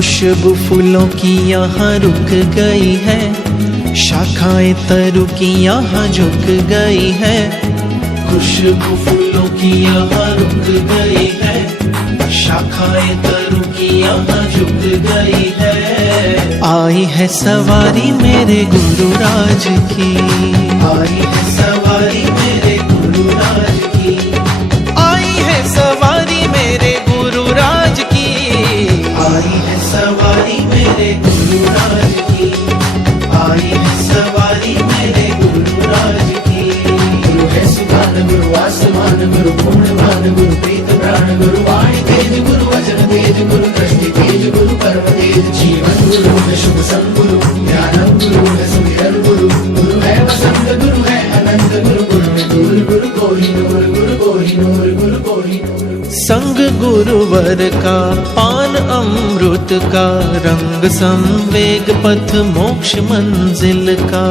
खुशबू फूलों की यहाँ रुक गई है, शाखाएं तरु की यहाँ झुक गई है। खुशबू फूलों की यहाँ रुक गई है, शाखाएं तरु की यहाँ झुक गई है। आई है सवारी मेरे गुरुराज की, आई है सवारी मेरे गुरुराज की, आई है सवारी मेरे गुरुराज की, आई है सवारी मेरे गुरुराज की, आई है सवारी मेरे गुरुराज की। गुरु है सुभान गुरु आसमान गुरु पूर्णवान गुरु प्रीत प्राण गुरु वाणी तेज गुरु वचन तेज गुरु दृष्टि तेज गुरु कर्म तेज जीवन गुरु है शुभ संगुरु ज्ञानम गुरु है सुमिरन गुरु। गुरु है वसंत गुरु है अनंत गुरु गुरु है गुरु गुरु कोहिनूर गुरु कोहिनूर गुरु कोहिनूर। संग गुरुवर का पान अमृत का, रंग संवेग पथ मोक्ष मंजिल का।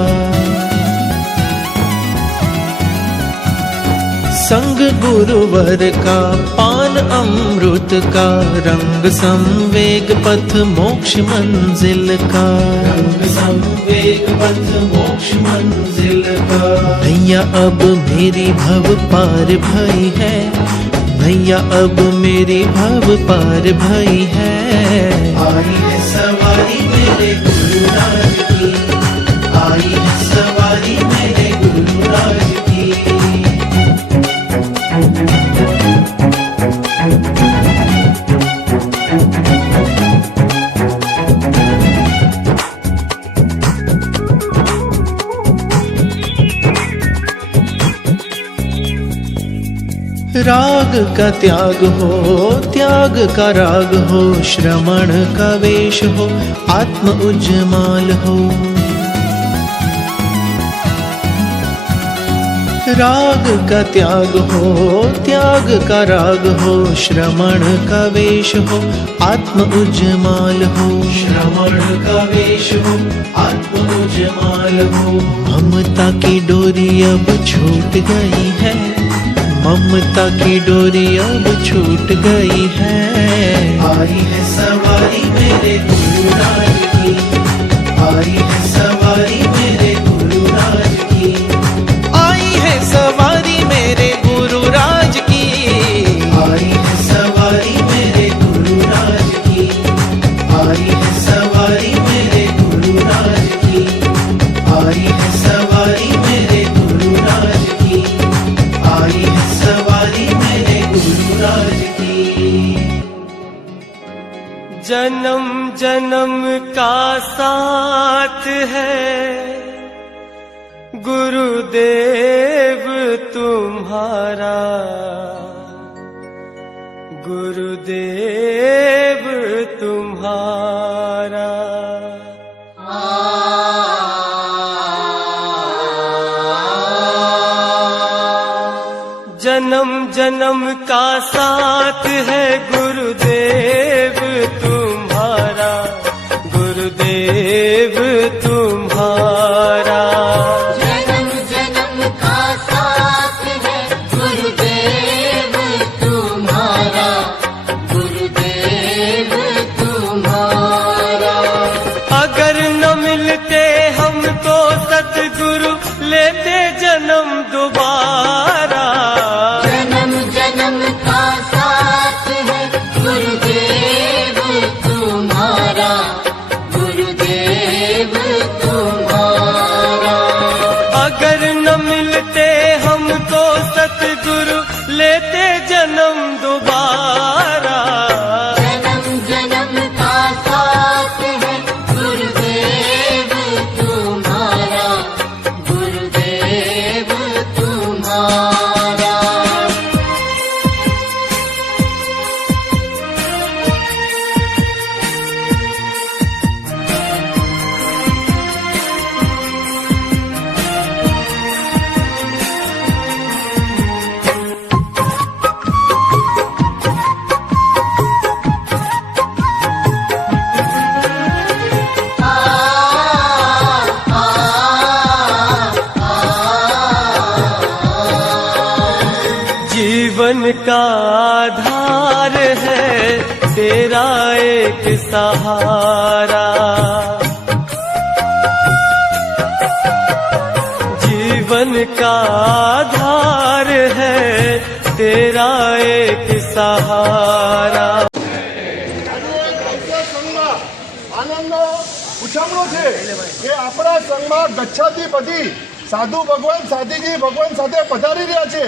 संग गुरुवर का पान अमृत का, रंग संवेग पथ मोक्ष मंजिल का, रंग संवेग पथ मोक्ष मंजिल का। नैया अब मेरी भव पार भई है, नैया अब मेरी भव पार भई है। आई है सवारी मेरे गुरुराज की, आई है सवारी मेरे गुरुराज की। राग का त्याग हो, त्याग का राग हो, श्रमण का वेश हो, आत्म उज्जमाल हो। राग का त्याग हो, त्याग का राग हो, श्रमण का वेश हो, आत्म उज्जमाल हो। श्रमण का वेश हो, आत्म उज्जमाल हो। ममता की डोरी अब छूट गई है, ममता की डोरी अब छूट गई है। आई है सवारी मेरे गुरुराज की, आई है सवारी मेरे गुरुराज की, आई है सवारी मेरे गुरुराज की, आई है सवारी मेरे गुरुराज की, आई है सवारी मेरे गुरुराज की, आई है सवारी मेरे गुरुराज की, आई है सवारी मेरे गुरुराज की। जन्म जन्म का साथ है गुरुदेव तुम्हारा, गुरुदेव तुम्हारा। जन्म जन्म का साथ है गुरुदेव तुम्हारा, गुरुदेव तुम्हारा। जन्म जन्म का साथ है गुरुदेव तुम्हारा, गुरुदेव तुम्हारा। अगर न मिलते हमको सतगुरु लेते जन्म दोबारा। जन्म जन्म का साथ है गुरुदेव तुम्हारा, गुरुदेव तुम्हारा। अगर न मिलते हमको सतगुरु लेते जन्म दोबारा। जन्म जन्म का साथ है गुरुदेव तुम्हारा, गुरुदेव तुम्हारा। जीवन का आधार है तेरा एक सहारा। जीवन का आधार है तेरा एक सहारा। સંઘમાં આનંદનો ઉછામણો છે કે આપણા સંઘમાં ગચ્છાધિપતિ સાધુ ભગવાન સાધીજી ભગવાન સાથે પધારી રહ્યા છે.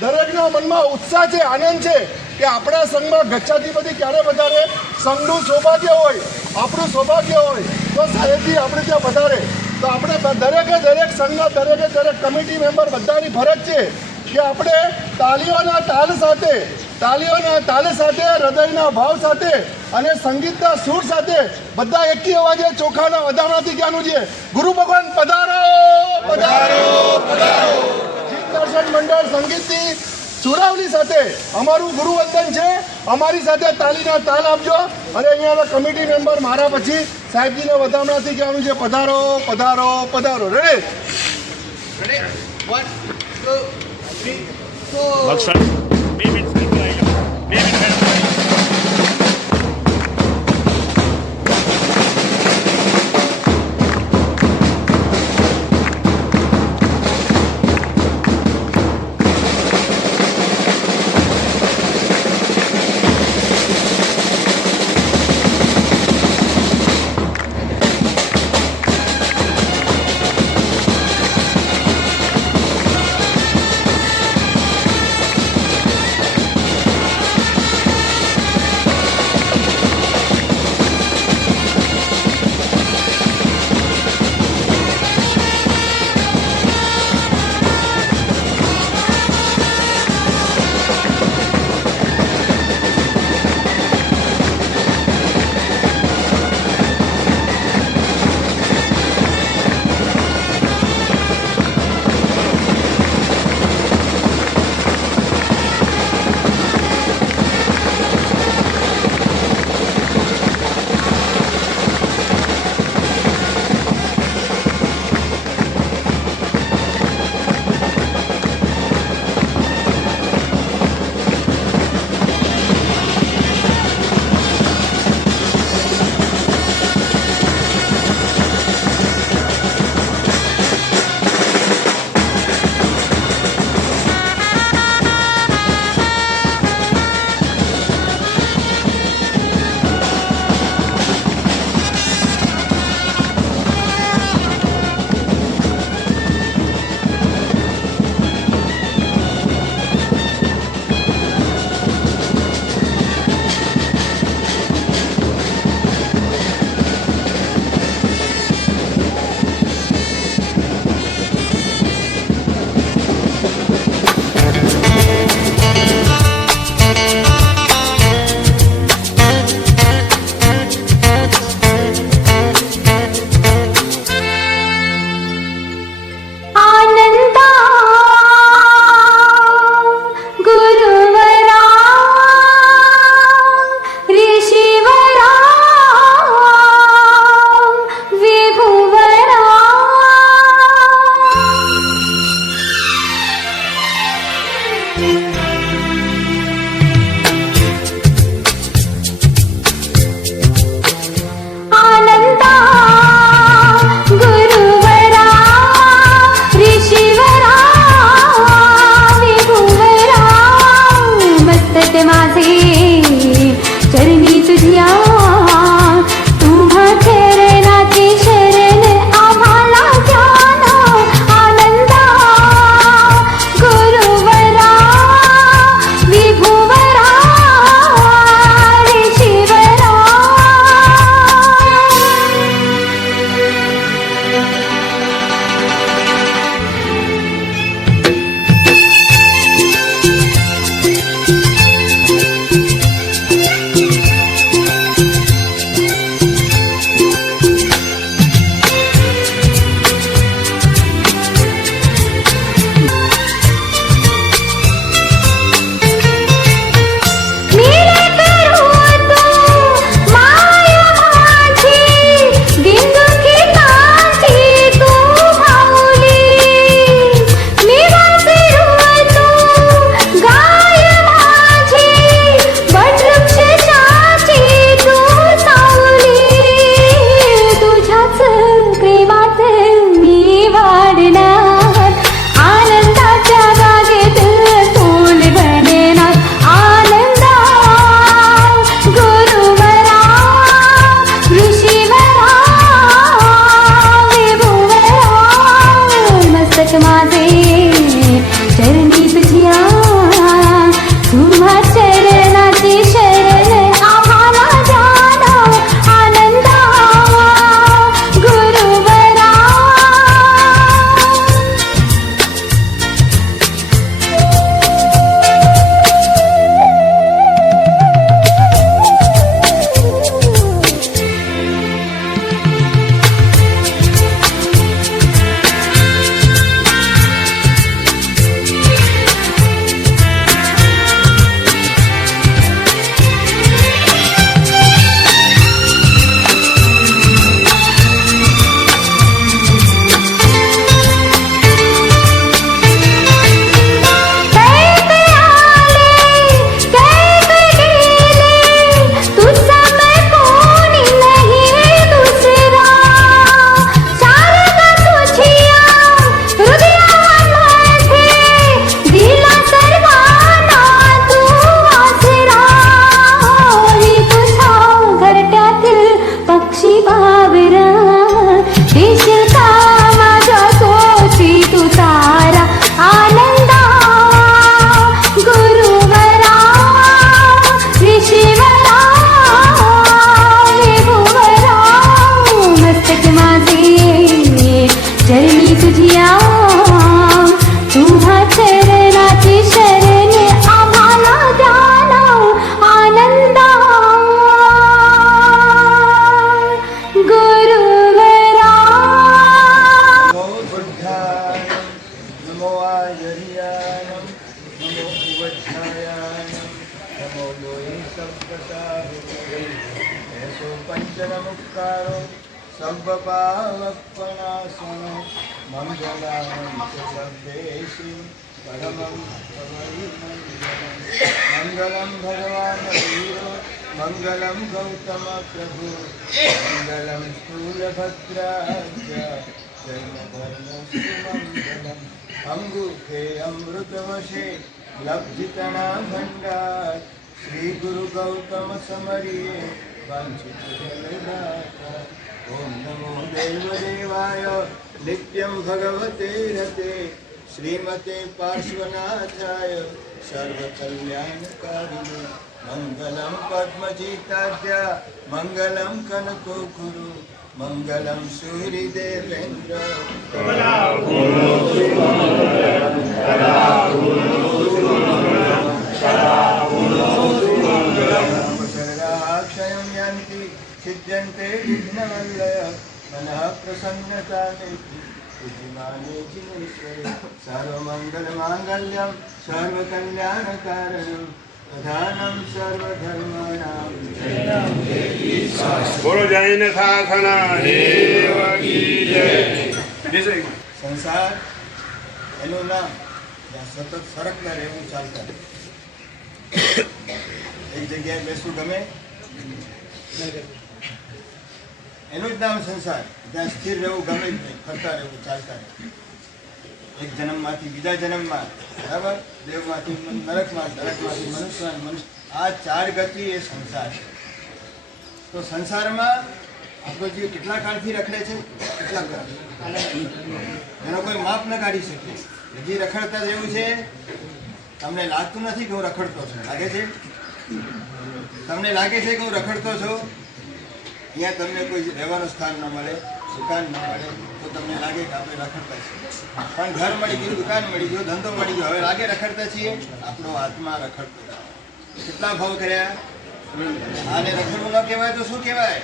દરેકના મનમાં ઉત્સાહ છે, આનંદ છે કે આપણા સંઘમાં ગચ્છાધિપતિ ક્યારે પધારે. સંઘનું સૌભાગ્ય હોય, આપણું સૌભાગ્ય હોય તો સાહેબજી આપણે ત્યાં પધારે. તો આપણે દરેક સંઘના દરેક કમિટી મેમ્બર બધાની ફરજ છે કે આપણે તાલીઓના તાલ સાથે હૃદયના ભાવ સાથે અને સંગીતના સૂર સાથે બધા એકી અવાજે ચોખાના વધામણાથી કહેવાનું છે, ગુરુ ભગવાન પધારો પધારો પધારો. જીત દર્શન મંડળ સંગીતની સુરાવલી સાથે અમારું ગુરુવંદન છે. અમારી સાથે તાલીના તાલ આપજો અને અહીંયાના કમિટી મેમ્બર મારા પછી સાહેબજીને વધામણાથી કહેવાનું છે, પધારો પધારો પધારો. રેડી? चरणी तुझिया तुझा चरणाची शरण आम्हाला द्याला आनंदा गुरुवरा नमो बुद्धाय नमो आचार्याय नमो उपाध्यायाय नमो लोये सप्तसाहुरे ऐसो पंचनमुक्तारो सब्बपावपनाशनो मंगलानं च सर्वेषु परमं मंगलं भगवान् वीरो मंगलं गौतम प्रभु मंगलं स्थूलभद्राय जन्मधर्मस्तु अंगुखे अमृतवशे लब्धितना भंडार श्री गुरु गौतम समरिये वांछित जलदाता ओम नमो देवदेवाय नित्यं भगवते रते श्रीमते पार्श्वनाथाय सर्वकल्याणकारिणे मंगलं पद्मजीताद्य मंगलं कनकोकुरु मंगलं सूर्यदेवेन्द्र शरणाक्षयं यान्ति सिद्ध्यन्ते विघ्नवल्लय मनः प्रसन्नतामेति बुद्धिमाने जिनेश्वरे सर्वमङ्गलमाङ्गल्यं सर्वकल्याणकारणं प्रधानं सर्वधर्माणां બોલો જૈન શાસન દેવ કી જય. સંસાર એનું નામ જ્યાં સતત ફરકતા રહેવું ચાલતા રહે. એક જગ્યાએ બેસવું ગમે એનું જ નામ સંસાર. ત્યાં સ્થિર રહેવું ગમે જ નહીં, ફરતા રહેવું ચાલતા રહે. એક જન્મમાંથી બીજા જન્મમાં, બરાબર, દેવમાંથી નરકમાં, નરકમાંથી મનુષ્ય, આ ચાર ગતિ એ સંસાર છે. તો સંસારમાં આપણો જીવ કેટલા કાળથી રખડે છે, કેટલા કાળ એનો કોઈ માપ ન કાઢી શકીએ. હજી રખડતા જ એવું છે. તમને લાગતું નથી કે હું રખડતો છું? લાગે છે? તમને લાગે છે કે હું રખડતો છું? અહીંયા તમને કોઈ રહેવાનું સ્થાન ન મળે, દુકાન ન મળે, તો તમને લાગે કે આપણે રખડતા છીએ. પણ ઘર મળી ગયું, દુકાન મળી ગયું, ધંધો મળી ગયો, હવે લાગે રખડતા છીએ? આપણો આત્મા રખડતો. કેટલા ભાવ કર્યા? આને રખડવું ન કહેવાય તો શું કહેવાય?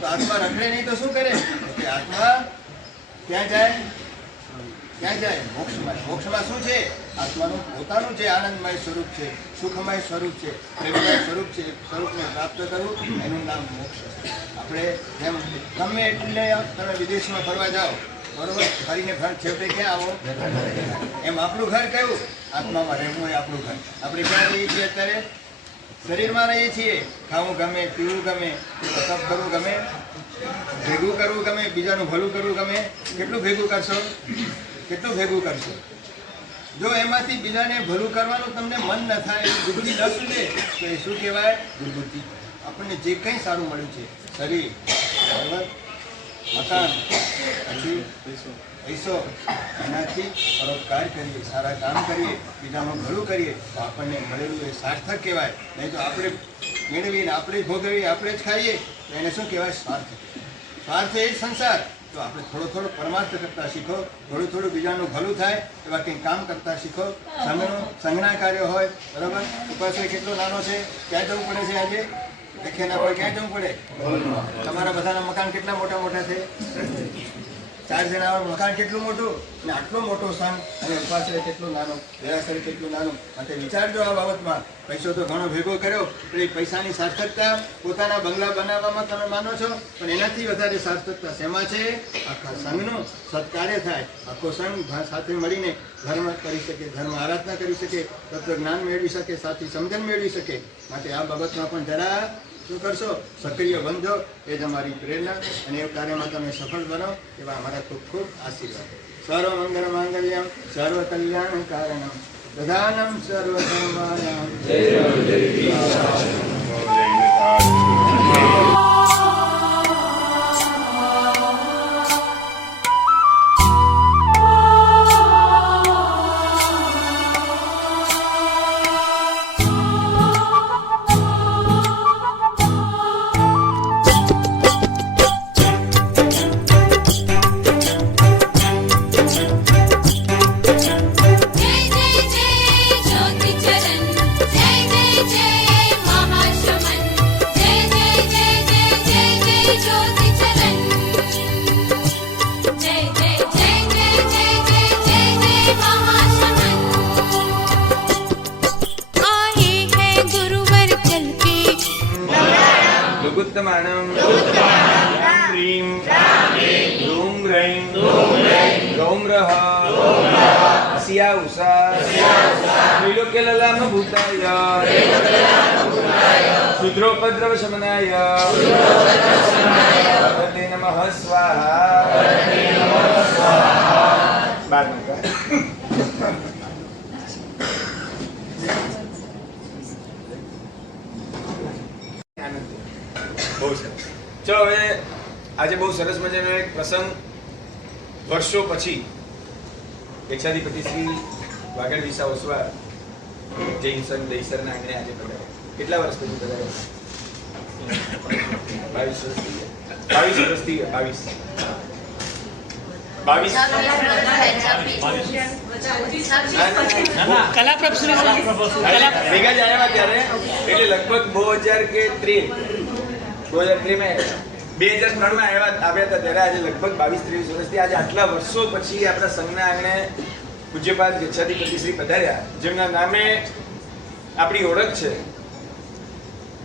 તો આત્મા રખડે નહીં તો શું કરે? કે આત્મા ક્યાં જાય? ક્યાં જાય? મોક્ષમાં. મોક્ષમાં શું છે? આત્માનું પોતાનું જે આનંદમય સ્વરૂપ છે, સુખમય સ્વરૂપ છે, પ્રેમમય સ્વરૂપ છે, સ્વરૂપને પ્રાપ્ત કરવું, એનું નામ મોક્ષ છે. આપણે જેમ ગમે એટલે તમે વિદેશમાં ફરવા જાઓ, બરોબર, ફરીને છેવટે ક્યાં આવો? એમ આપણું ઘર કયું? આત્મામાં રહેવું હોય આપણું ઘર. આપણે ક્યાં રહીએ છીએ અત્યારે? શરીરમાં રહીએ છીએ. ખાવું ગમે, પીવું ગમે, તપ કરવું ગમે, ભેગું કરવું ગમે, બીજાનું ભલું કરવું ગમે. કેટલું ભેગું કરશો? કેટલું ભેગું કરશો? જો એમાંથી બીજાને ભલું કરવાનું તમને મન ન થાય, એવી બુદ્ધિ ન સુધે, તો એ શું કહેવાય? દુર્બુદ્ધિ. આપણને જે કંઈ સારું મળ્યું છે, શરીર, બરાબર, મકાન, પછી પૈસો, એનાથી પરોપકાર કરીએ, સારા કામ કરીએ, બીજાનું ભલું કરીએ, તો આપણને મળેલું એ સાર્થક કહેવાય. નહીં તો આપણે મેળવીને આપણે જ ભોગવીએ, આપણે જ ખાઈએ, તો એને શું કહેવાય? સ્વાર્થ. સ્વાર્થ એ જ સંસાર. તો આપણે થોડો થોડો પરમાર્થ કરતા શીખો, થોડું થોડું બીજાનું ભલું થાય એવા કંઈ કામ કરતા શીખો. સંઘના કાર્ય હોય, બરાબર, ઉપાશ્રય કેટલો નાનો છે, ક્યાં જવું પડે છે? આજે દેખે ના પડે, ક્યાં જવું પડે? તમારા બધાના મકાન કેટલા મોટા મોટા છે? 4 જણાનું મકાન કેટલું મોટું, અને આટલો મોટો સંઘ, અને ઉપાશ્રય કેટલું નાનું, દેરાસર કેટલું નાનું. માટે વિચારજો આ બાબતમાં. પૈસો તો ઘણો ભેગો કર્યો, એટલે એ પૈસાની સાર્થકતા પોતાના બંગલા બનાવવામાં તમે માનો છો, પણ એનાથી વધારે સાર્થકતા શેમાં છે? આખા સંઘનું સત્કાર્ય થાય, આખો સંઘ સાથે મળીને ધર્મ કરી શકે, ધર્મ આરાધના કરી શકે, તત્વજ્ઞાન મેળવી શકે, સાથી સમજણ મેળવી શકે. માટે આ બાબતમાં પણ જરા શું કરશો? સક્રિય બનજો. એ જ અમારી પ્રેરણા, અને એ કાર્યમાં તમે સફળ બનો એવા અમારા ખૂબ ખૂબ આશીર્વાદ. સર્વ મંગળ માંગલ્યમ સર્વ કલ્યાણ કારણમ પ્રધાનમ સર્વધર્માણામ જય ગૌમ્રહ અસિયા ઉષા ત્રિલોક્ય લલામ ભૂતાય શુદ્રોપદ્રવ શમનાય ભગવતે નમઃ સ્વાહા. બાર મિનિટ. બહુ સરસ. ચલો હવે આજે બહુ સરસ મજાનો એક પ્રસંગ વર્ષો પછી યક્ષાધિપતિ શ્રી વાગડ વિસા ઓસવા જૈન સંઘ દહીસરના આંગણે આજે પધાર્યા. કેટલા વર્ષ પછી પધાર્યા? 22 વર્ષ થઈ ગયા. 22 ભેગા જ આવ્યા ત્યારે એટલે લગભગ 2003 માં 2003 માં આવ્યા હતા ત્યારે આજે લગભગ 22-23 વર્ષથી આજે આટલા વર્ષો પછી આપણા સંઘના આંગણે પૂજ્યપાદ યક્ષાધિપતિ શ્રી પધાર્યા, જેમના નામે આપણી ઓળખ છે,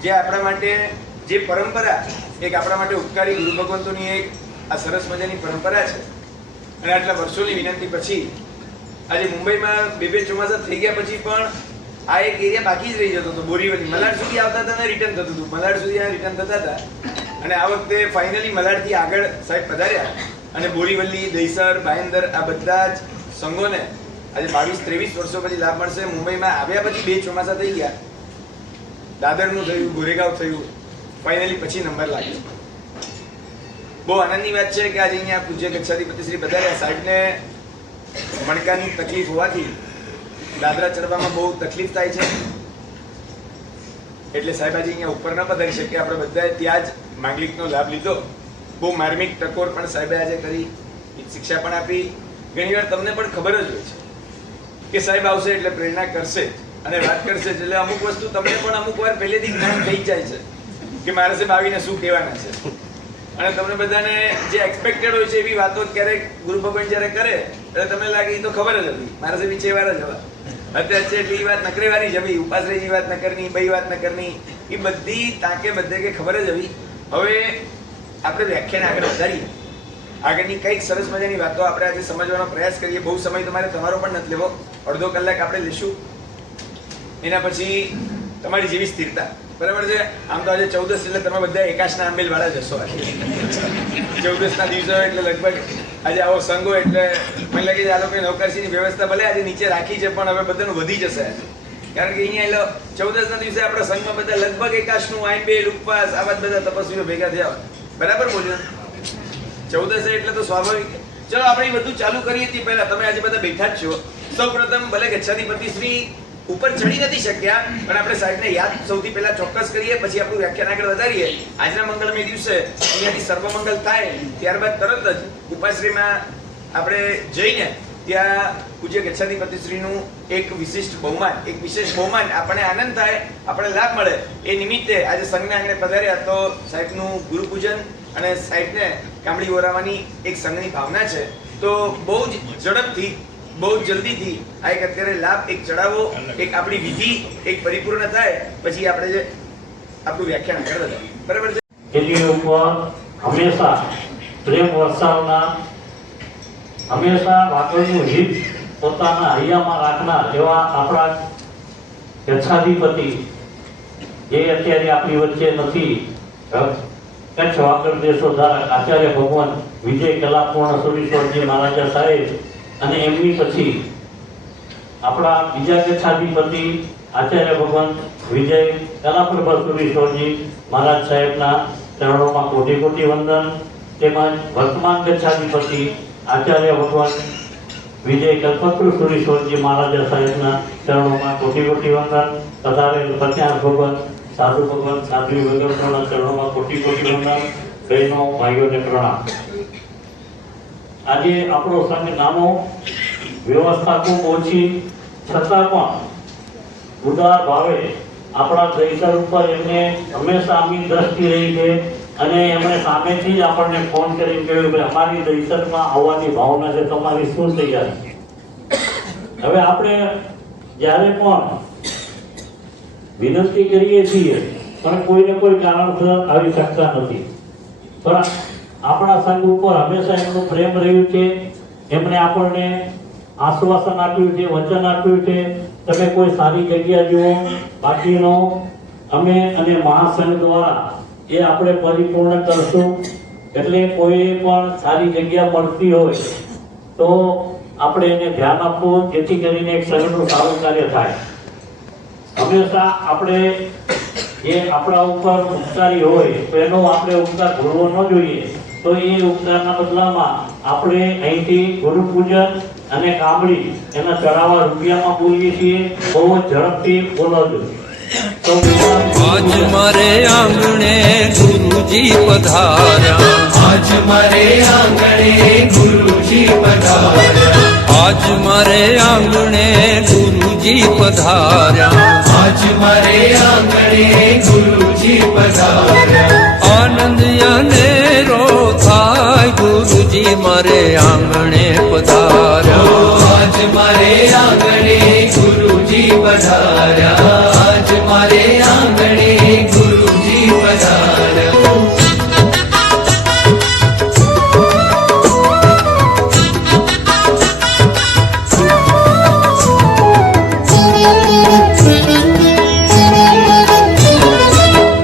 જે આપણા માટે જે પરંપરા એક આપણા માટે ઉપકારી ગુરુ ભગવંતોની એક આ સરસ મજાની પરંપરા છે. અને આટલા વર્ષોની વિનંતી પછી આજે મુંબઈમાં બે ચોમાસા થઈ ગયા પછી પણ આ એક એરિયા બાકી જ રહી જતો હતો. બોરીવલી મલાડ સુધી આવતા હતા અને રિટર્ન થતું હતું, મલાડ સુધી રિટર્ન થતા હતા. અને આ વખતે ફાઇનલી મલાડથી આગળ સાહેબ પધાર્યા અને બોરીવલી, દહીસર, ભાયંદર આ બધા જ સંઘોને આજે 22-23 વર્ષો પછી લાભ મળશે. મુંબઈમાં આવ્યા પછી બે ચોમાસા થઈ ગયા, દાદરનું થયું, ગોરેગાંવ થયું, ફાઇનલી પછી નંબર લાગ્યો. બહુ આનંદની વાત છે કે આજે અહીંયા પૂજ્ય યક્ષાધિપતિ શ્રી પધાર્યા. સાહેબને મણકાની તકલીફ હોવાથી દાદરા ચડવામાં બહુ તકલીફ થાય છે, એટલે સાહેબ આજે અહીંયા ઉપર ન પધારી શકે. આપણે બધાએ ત્યાં જ માંગલિકનો લાભ લીધો. બહુ માર્મિક ટકોર પણ સાહેબે આજે કરી, શિક્ષા પણ આપી. ઘણીવાર તમને પણ ખબર જ હોય છે કે સાહેબ આવશે એટલે પ્રેરણા કરશે અને વાત કરશે, એટલે અમુક વસ્તુ તમને પણ અમુક વાર પહેલેથી જ્ઞાન થઈ જાય છે કે મારે સાહેબ આવીને શું કહેવાના છે. અને તમને બધાને જે એક્સપેક્ટેડ હોય છે એવી વાતો ક્યારેક ગુરુ ભગવાન જ્યારે કરે એટલે તમને લાગે એ તો ખબર જ હતી, મારા સાહેબ નીચે વાર જ હવા અત્યારે છે એટલે એ વાત નકરેવાની જ હતી, ઉપાશ્રયની વાત ન કરની, બઈ વાત ન કરની, એ બધી તાકે બધે કે ખબર જ હતી. હવે આપણે વ્યાખ્યાન આગળ વધારીએ, આગળની કંઈક સરસ મજાની વાતો આપણે આજે સમજવાનો પ્રયાસ કરીએ. બહુ સમય તમારો પણ નથી લેવો, અડધો કલાક આપણે લેશું. એના પછી તમારી જેવી સ્થિરતા, બરાબર છે. આમ તો આજે 14 એટલે તમે બધા એકાશના આંબેલ વાળા જશો. 14 દિવસો એટલે લગભગ આજે આવો સંઘો એટલે મને લાગે છે આ લોકો નવકારસીની વ્યવસ્થા ભલે આજે નીચે રાખી છે પણ હવે બધાનું વધી જશે આજે, કારણ કે અહીંયા 14 દિવસે આપણા સંઘમાં બધા લગભગ એકાશનું આંબેલ, ઉપવાસ આવા બધા તપસ્વીઓ ભેગા થયા. બરાબર બોલ્યો? 14 એટલે તો સ્વાભાવિક. ચલો આપણે બધું ચાલુ કરીએ તે પહેલા તમે આજે બધા બેઠા જ છો. સૌપ્રથમ ભલે યક્ષાધિપતિ શ્રી ઉપર ચડી નથી શક્યા પણ આપણે સાહેબને યાદ સૌથી પહેલા ચોક્કસ કરીએ, પછી આપણું વ્યાખ્યાન આગળ વધારીએ. આજના મંગળમય દિવસે અહીંયાથી સર્વમંગલ થાય ત્યારબાદ તરત જ ઉપાશ્રયમાં આપણે જઈને ત્યાં પૂજ્ય યક્ષાધિપતિ શ્રીનું એક વિશિષ્ટ બહુમાન, એક વિશેષ બહુમાન આપણને આનંદ થાય, આપણે લાભ મળે એ નિમિત્તે આજે સંઘના આંગણે પધાર્યા. તો સાહેબનું ગુરુ પૂજન અને સાહેબને કામળી ઓરાવવાની એક સંઘની ભાવના છે. તો બહુ જ ઝડપથી, બહુ જલ્દીથી આ એક અત્યારે લાભ એક ચડાવો, એક આપણી વિધિ એક પરિપૂર્ણ થાય પછી આપણે જે આપણું વ્યાખ્યાન આગળ વધારીએ. બરાબર છે. એની ઉપર હંમેશા પ્રેમ વરસાવનાર, હંમેશા વાગડનું હિત પોતાના હૈયામાં રાખનાર એવા આપણા યક્ષાધિપતિ જે અત્યારે આપણી વચ્ચે નથી, કચ્છ વાગડ દેશો ધારક આચાર્ય ભગવાન વિજય કલાપૂર્ણ સુરીશ્વરજી મહારાજા સાહેબ અને એમની પછી આપણા બીજા યક્ષાધિપતિ આચાર્ય ભગવાન વિજય કલાપ્રભા સુરીશ્વરજી મહારાજ સાહેબના ચરણોમાં કોટી કોટી વંદન, તેમજ વર્તમાન યક્ષાધિપતિ આચાર્ય ભગવાન વિજય કલ્પતરુ સુરીશ્વરજી મહારાજા સાહેબના ચરણોમાં કોટી કોટી વંદન, પધારેલ પ્રત્યાર ભગવાન સાધુ ભગવાન સાધ્વી વગરના ચરણોમાં કોટી કોટી વંદન. બહેનો ભાઈઓને પ્રણામ. આજે આપણો સંઘ નાનો, વ્યવસ્થા ખૂબ ઓછી છતાં પણ ઉદાર ભાવે આપણા દહીસર ઉપર એમને હંમેશા આમની દ્રષ્ટિ રહી છે અને એમણે સામેથી જ આપણને ફોન કરીને કહ્યું કે અમારી દહીસરમાં આવવાની ભાવના છે, તમારી શું તૈયારી? હવે આપણે જ્યારે પણ વિનંતી કરીએ છીએ પણ કોઈને કોઈ કારણસર આવી શકતા નથી, પણ આપણા સંઘ ઉપર હંમેશા એમનું પ્રેમ રહ્યું છે. એમણે આપણને આશ્વાસન આપ્યું છે, વચન આપ્યું છે, તમે કોઈ સારી જગ્યા જુઓ, બાકીનો અમે અને મહાસંઘ દ્વારા એ આપણે પરિપૂર્ણ કરશું. એટલે કોઈ પણ સારી જગ્યા મળતી હોય તો આપણે એને ધ્યાન આપવું, જેથી કરીને એક સંઘનું સારું કાર્ય થાય. હંમેશા આપણે જે આપણા ઉપર ઉપકારી હોય તો એનો આપણે ઉપકાર ભૂલવો ન જોઈએ. તો એ ઉપકારના બદલામાં આપણે અહીંથી ગુરુ પૂજન અને કામળી એના ચડાવવા રૂપિયામાં બોલીએ છીએ. બહુ જ ઝડપથી બોલજો. આજ મારે આંગણે ગુરુજી પધાર્યા, આજ મારે આંગણે ગુરુજી પધાર્યા, આજ મારે આંગણે ગુરુજી પધાર્યા, આજ મારે આંગણે ગુરુજી પધાર્યા. આનંદ અનેરો થાય ગુરુજી મારે આંગણે પધાર્યા, આજ મારે આંગણે ગુરુજી પધાર્યા, આજ મારે આંગણે ગુરુજી પધાર્યા.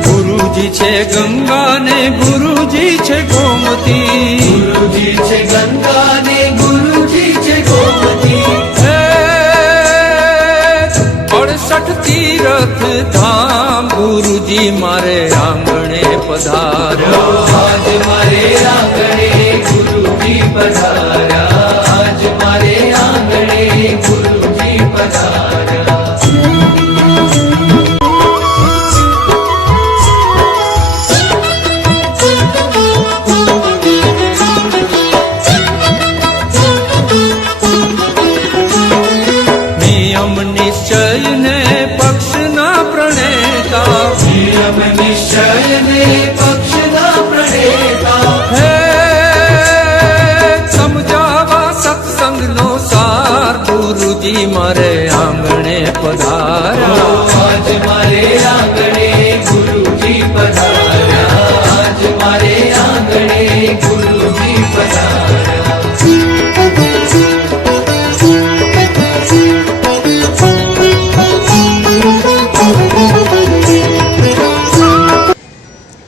ગુરુજી છે ગંગા ને ગુરુજી છે ગોમતી, ગુરુજી છે ગંગા ને ગુરુજી છે ગોમતી. 68 તીર્થ ધામ ગુરુજી મારે આંગણે પધાર્યા, આજ મારે આંગણે ગુરુજી પધાર્યા, આજ મારે આંગણે ગુરુજી પધાર્યા. નિયમ નિશ્ચય ને પક્ષના પ્રણેતા, નિયમ નિશ્ચય ને પક્ષના પ્રણેતા. હે સમજાવા સત્સંગનો સાર ગુરુજી મારે આંગણે પધાર્યા, આજ મારે આંગણે ગુરુજી પધાર્યા, આજ મારે આંગણે ગુરુજી પધાર્યા.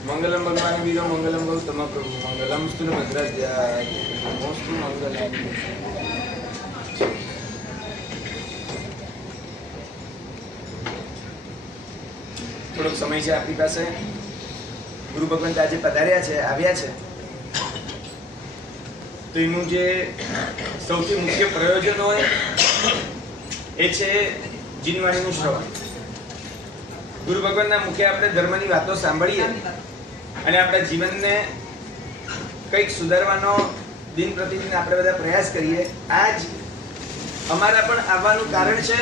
મંગલમ ભગવાન વીરો મંગલમ ભવ તમ પ્રભુ મંગલમ સ્તુન ભદ્રાજ્યા મોસ્તુ મંગલમ. થોડોક સમય છે આપણી પાસે. ગુરુ ભગવંત આજે પધાર્યા છે, આવ્યા છે, તો એનું જે સૌથી મુખ્ય પ્રયોજન હોય એ છે જીનવાણીનું શ્રવણ. ગુરુ ભગવાનના મુખે આપણે ધર્મની વાતો સાંભળીએ અને આપણા જીવનને કંઈક સુધારવાનો દિન પ્રતિદિન આપણે બધા પ્રયાસ કરીએ. આજ અમારા પણ આવવાનું કારણ છે,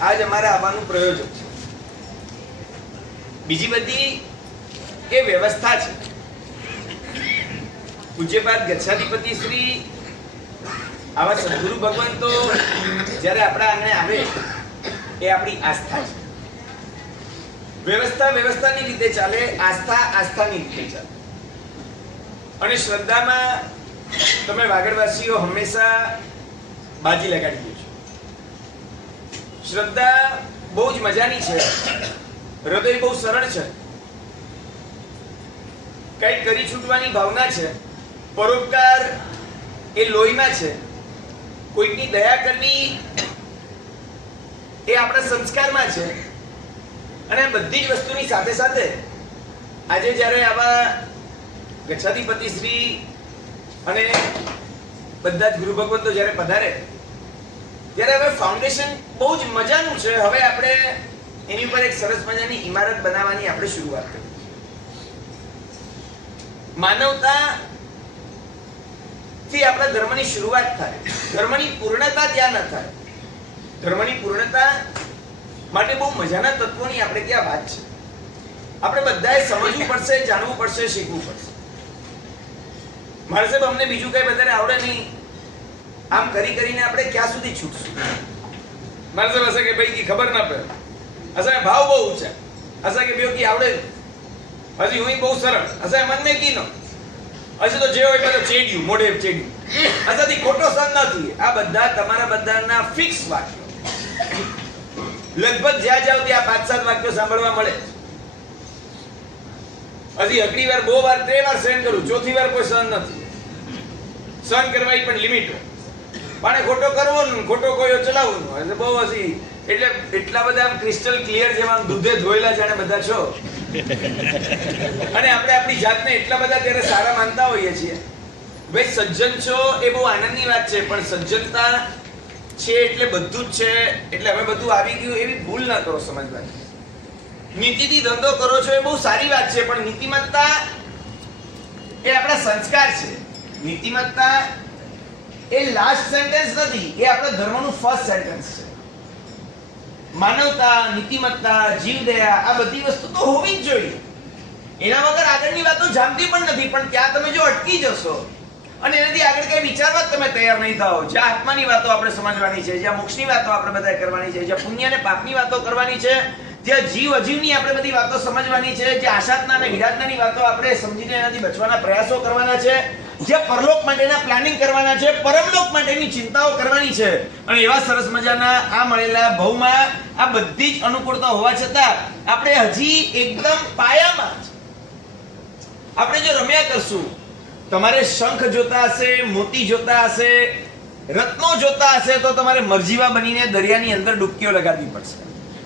આજ અમારા આવવાનું પ્રયોજન છે. બીજી બધી એ વ્યવસ્થા છે. પૂજ્યપાદ ગચ્છાધિપતિ શ્રી આવા સદગુરુ ભગવાન તો જ્યારે આપણા આંગણે આવે એ આપણી આસ્થા છે. વ્યવસ્થા વ્યવસ્થાની રીતે ચાલે, આસ્થા આસ્થાની રીતે ચાલે. અને શ્રદ્ધામાં તમે વાગડવાસીઓ હંમેશા બાજી લગાડી દો છો. શ્રદ્ધા બહુ જ મજાની છે, હૃદય બહુ સરળ છે, કઈ કરી છૂટવાની ભાવના છે, પરોપકાર એ લોહીમાં છે, કોઈની દયા કરવી એ આપણા સંસ્કારમાં છે. અને બધી જ વસ્તુની સાથે સાથે આજે જ્યારે આવા ગચ્છાધિપતિ શ્રી અને બધા જ ગુરુ ભગવંતો જ્યારે પધારે ત્યારે હવે ફાઉન્ડેશન બહુ જ મજાનું છે. હવે આપણે એની ઉપર એક સરસ મજાની ઇમારત બનાવવાની આપણે શરૂઆત કરી. માનવતા થી આપણા ધર્મની શરૂઆત થાય. ધર્મની પૂર્ણતા ત્યાં ન થાય. ધર્મની પૂર્ણતા માટે બહુ મજાના તત્વોની આપણે ત્યાં વાત છે. આપણે બધાએ સમજવું પડશે, જાણવું પડશે, શીખવું પડશે. મારે સાહેબ અમને બીજું કઈ વધારે આવડે નહીં, આમ કરી કરીને આપણે ક્યાં સુધી છૂટશું? મારે સાહેબ હશે કે ભાઈ ખબર ના પડે, હશે ભાવ બહુ ઊંચા, હશે કે બે કી આવડે, હજી હું બહુ સરળ, હશે મન મેં કી નો, હશે તો જે હોય બધું ચેડ્યું, મોઢે ચેડ્યું. આનાથી ખોટો સંગ નથી. આ બધા તમારા બધાના ફિક્સ વાક્યો. લગભગ જ્યાં જાવ ત્યાં 5-7 વાક્યો સાંભળવા મળે. હજી અગલી વાર, બહુ વાર, 3 વાર સહન કરું, ચોથી વાર કોઈ સહન નથી. સહન કરવાની પણ લિમિટ હોય. પણ ખોટો કરવો ને ખોટો કોયો ચલાવવો એટલે બહુ હજી એટલે એટલા બધા ક્રિસ્ટલ ક્લિયર જેવા દૂધે ધોયેલા જાણે બધા છો. અને આપણે આપણી જાતને એટલા બધા ત્યારે સારા માનતા હોઈએ છીએ. ભાઈ સજ્જન છો એ બહુ આનંદની વાત છે, પણ સજ્જનતા છે એટલે બધું જ છે એટલે હવે બધું આવી ગયું એવી ભૂલ ના કરો સમજવાની. નીતિથી ધંધો કરો છો એ બહુ સારી વાત છે, પણ નીતિમત્તા એ આપણા સંસ્કાર છે. નીતિમત્તા એ લાસ્ટ સેન્ટેન્સ નથી, એ આપણા ધર્મનું ફર્સ્ટ સેન્ટેન્સ છે. માનવતા, નીતિમત્તા, જીવદયા આ બધી વસ્તુ તો હોવી જ જોઈએ. એના વગર આગળની વાતો જામતી પણ નથી. પણ ત્યાં તમે જો અટકી જશો અને એનાથી આગળ કઈ વિચારવા તમે તૈયાર નહીં થાઓ, જ્યાં આત્માની વાતો આપણે સમજવાની છે, જ્યાં મોક્ષની વાતો આપણે બધા કરવાની છે, જ્યાં પુણ્ય અને પાપની વાતો કરવાની છે, જ્યાં જીવ અજીવની આપણે બધી વાતો સમજવાની છે, જ્યાં આશાતના અને વિરાટનાની વાતો આપણે સમજીને એનાથી બચવાના પ્રયાસો કરવાના છે, જ્યાં પરલોક માટેના પ્લાનિંગ કરવાના છે, પરમલોક માટેની ચિંતાઓ કરવાની છે. અને એવા સરસ મજાના આ મળેલા ભવમાં આ બધી જ અનુકૂળતા હોવા છતાં આપણે હજી એકદમ પાયામાં જ આપણે જો રમ્યા કરશું. તમારે શંખ જોતા હશે, મોતી જોતા હશે, રત્નો જોતા હશે તો તમારે મરજીવા બનીને દરિયાની અંદર ડૂબકીઓ લગાડવી પડશે.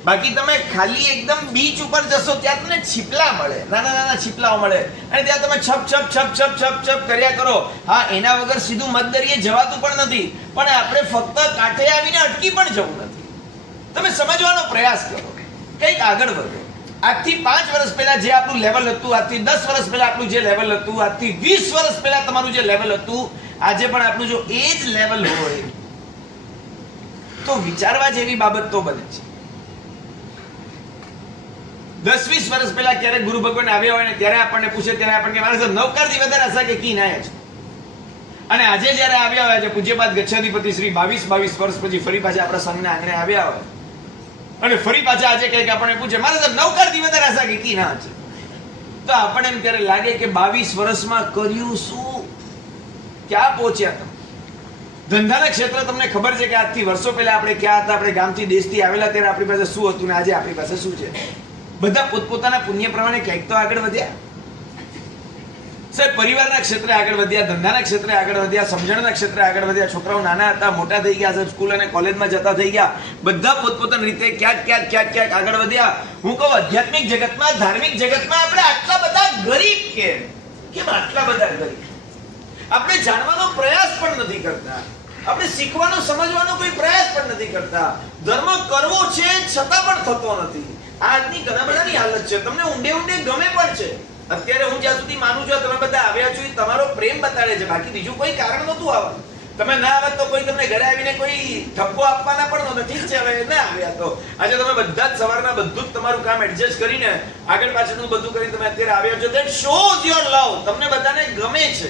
બાકી તમે ખાલી એકદમ બીચ ઉપર જશો ત્યાં તમને છીપલા મળે, નાના નાના છીપલાઓ મળે, અને ત્યાં તમે છપ છપ છપ છપ છપ છપ કર્યા કરો. હા, એના વગર સીધું મધદરિયે જવાતું પણ નથી, પણ આપણે ફક્ત કાંઠે આવીને અટકી પણ જવું નથી. તમે સમજવાનો પ્રયાસ કરો, કંઈક આગળ વધો. આજથી 5 વર્ષ પહેલા જે આપણું લેવલ હતું, આજથી 10 વર્ષ પહેલા આપણું જે લેવલ હતું, આજથી 20 વર્ષ પહેલા તમારું જે લેવલ હતું, આજે પણ આપણું જો એ જ લેવલ હોય તો વિચારવા જેવી બાબત તો બને છે. 10-20 વર્ષ પહેલા ક્યારેક ગુરુ ભગવાન આવ્યા હોય ને ત્યારે આપણને પૂછે, ત્યારે આપણને મારા સાહેબ નવકારથી વધારે આશા કે કી ના છે. અને આજે જ્યારે આવ્યા હોય છે પૂજ્યપાદ ગચ્છાધિપતિ શ્રી 22 વર્ષ પછી ફરી પાછા આપણા સંઘના આંગણે આવ્યા હોય અને ફરી પાછા આજે કંઈક આપણને પૂછે મારા સાહેબ નવકારથી વધારે આશા કે કી ના છે, તો આપણને એમ ત્યારે લાગે કે 22 વર્ષમાં કર્યું શું, ક્યાં પહોંચ્યા તમે? ધંધાના ક્ષેત્ર તમને ખબર છે કે આજથી વર્ષો પહેલા આપણે ક્યાં હતા, આપણે ગામથી દેશથી આવેલા ત્યારે આપણી પાસે શું હતું ને આજે આપણી પાસે શું છે? બધા પોતપોતાના પુણ્ય પ્રમાણે ક્યાંક તો આગળ વધ્યા. સાહેબ પરિવારના ક્ષેત્રે આગળ વધ્યા, ધંધાના ક્ષેત્રે આગળ વધ્યા, સમજણના ક્ષેત્રે આગળ વધ્યા. છોકરાઓ નાના હતા, મોટા થઈ ગયા, સાહેબ સ્કૂલ અને કોલેજમાં જતા થઈ ગયા. બધા પોતપોતાની રીતે ક્યાંક આગળ વધ્યા. હું કહું આધ્યાત્મિક જગતમાં, ધાર્મિક જગતમાં આપણે આટલા બધા ગરીબ કેમ આટલા બધા ગરીબ? આપણે જાણવાનો પ્રયાસ પણ નથી કરતા, આપણે શીખવાનો સમજવાનો કોઈ પ્રયાસ પણ નથી કરતા. ધર્મ કરવો છે છતાં પણ થતો નથી. આજની ઘણા બધાની હાલત છે. તમને ઊંડે ઊંડે ગમે પણ છે. અત્યારે હું જ્યાં સુધી માનું છું તમે બધા આવ્યા છો એ તમારો પ્રેમ બતાડે છે, બાકી બીજું કોઈ કારણ નહોતું આવવાનું. તમે ના આવત તો કોઈ તમને ઘરે આવીને કોઈ ઠપકો આપવાના પણ નહોતા. ઠીક છે, હવે ના આવ્યા તો આજે તમે બધા જ સવારના બધું જ તમારું કામ એડજસ્ટ કરીને આગળ પાછળનું બધું કરીને તમે અત્યારે આવ્યા છો. ધેટ શોઝ યોર લવ. તમને બધાને ગમે છે,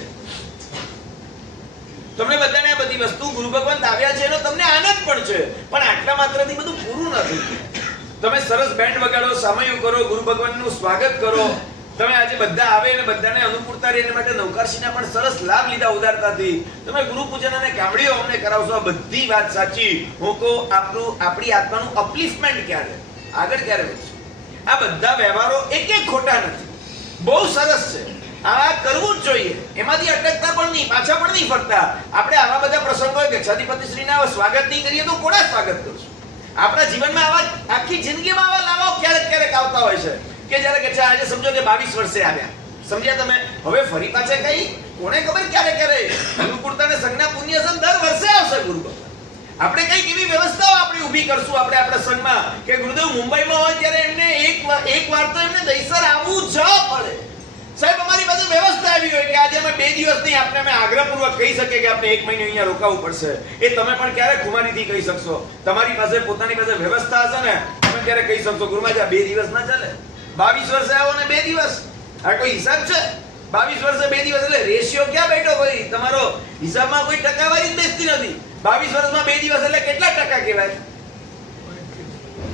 તમને બધાને આ બધી વસ્તુ ગુરુ ભગવાન આવ્યા છે એનો તમને આનંદ પણ છે. પણ આટલા માત્રથી બધું પૂરું નથી. તમે સરસ બેન્ડ વગાડો, સામયું કરો, ગુરુ ભગવાનનું સ્વાગત કરો. તમે આજે બધા આવે અને બધાને અનુકૂળતા રહે એના માટે નવકારશીના પણ સરસ લાભ લીધા ઉદારતાથી. તમે ગુરુ પૂજન અને કામડીઓ અમને કરાવશો. આ બધી વાત સાચી. હું કહું આપણી આત્માનું અપલિફ્ટમેન્ટ ક્યારે, આગળ ક્યારે વધશે? આ બધા વ્યવહારો એક ખોટા નથી, બહુ સરસ છે. આ કરવું જ જોઈએ. એમાંથી અટકતા પણ નહીં, પાછા પણ નહીં ફરતા. આપણે આવા બધા પ્રસંગો ગચ્છાધિપતિશ્રીના સ્વાગત નહીં કરીએ તો કોના સ્વાગત કરશું? આપણા જીવનમાં આવા આખી જિંદગીમાં આવા લાવો ક્યારેક આવતા હોય છે કે જ્યારે કે આજે સમજો કે 22 વર્ષે આવ્યા, સમજ્યા તમે? હવે ફરી પાછા કઈ કોને ખબર ક્યારે અનુકૂળતા ને સંજ્ઞા પુણ્ય સન દર વર્ષે આવશે ગુરુ ભગવાન. આપણે કઈક એવી વ્યવસ્થાઓ આપણે ઊભી કરશું આપણે આપણા સંઘમાં કે ગુરુદેવ મુંબઈમાં હોય ત્યારે એમને એક વાર તો એમને દહીસર આવવું જ પડે. સાહેબ અમારી પાસે વ્યવસ્થા આવી હોય કે આજે અમે 2 દિવસ નહીં, આપણે અમે આગ્રહપૂર્વક કહી શકીએ કે આપણે 1 મહિનો અહીંયા રોકાવું પડશે. એ તમે પણ ક્યારે ખુમારીથી કહી શકશો? તમારી પાસે પોતાની પાસે વ્યવસ્થા હશે ને, તમે ક્યારે કહી શકશો ગુરુમાજી આ 2 દિવસ ના ચાલે? 22 વર્ષે આવો ને 2 દિવસ, આ કોઈ હિસાબ છે? 22 વર્ષે 2 દિવસ એટલે રેશિયો ક્યાં બેઠો ભાઈ? તમારો હિસાબમાં કોઈ ટકાવારી જ બેસતી નથી. 22 વર્ષમાં 2 દિવસ એટલે કેટલા ટકા કહેવાય?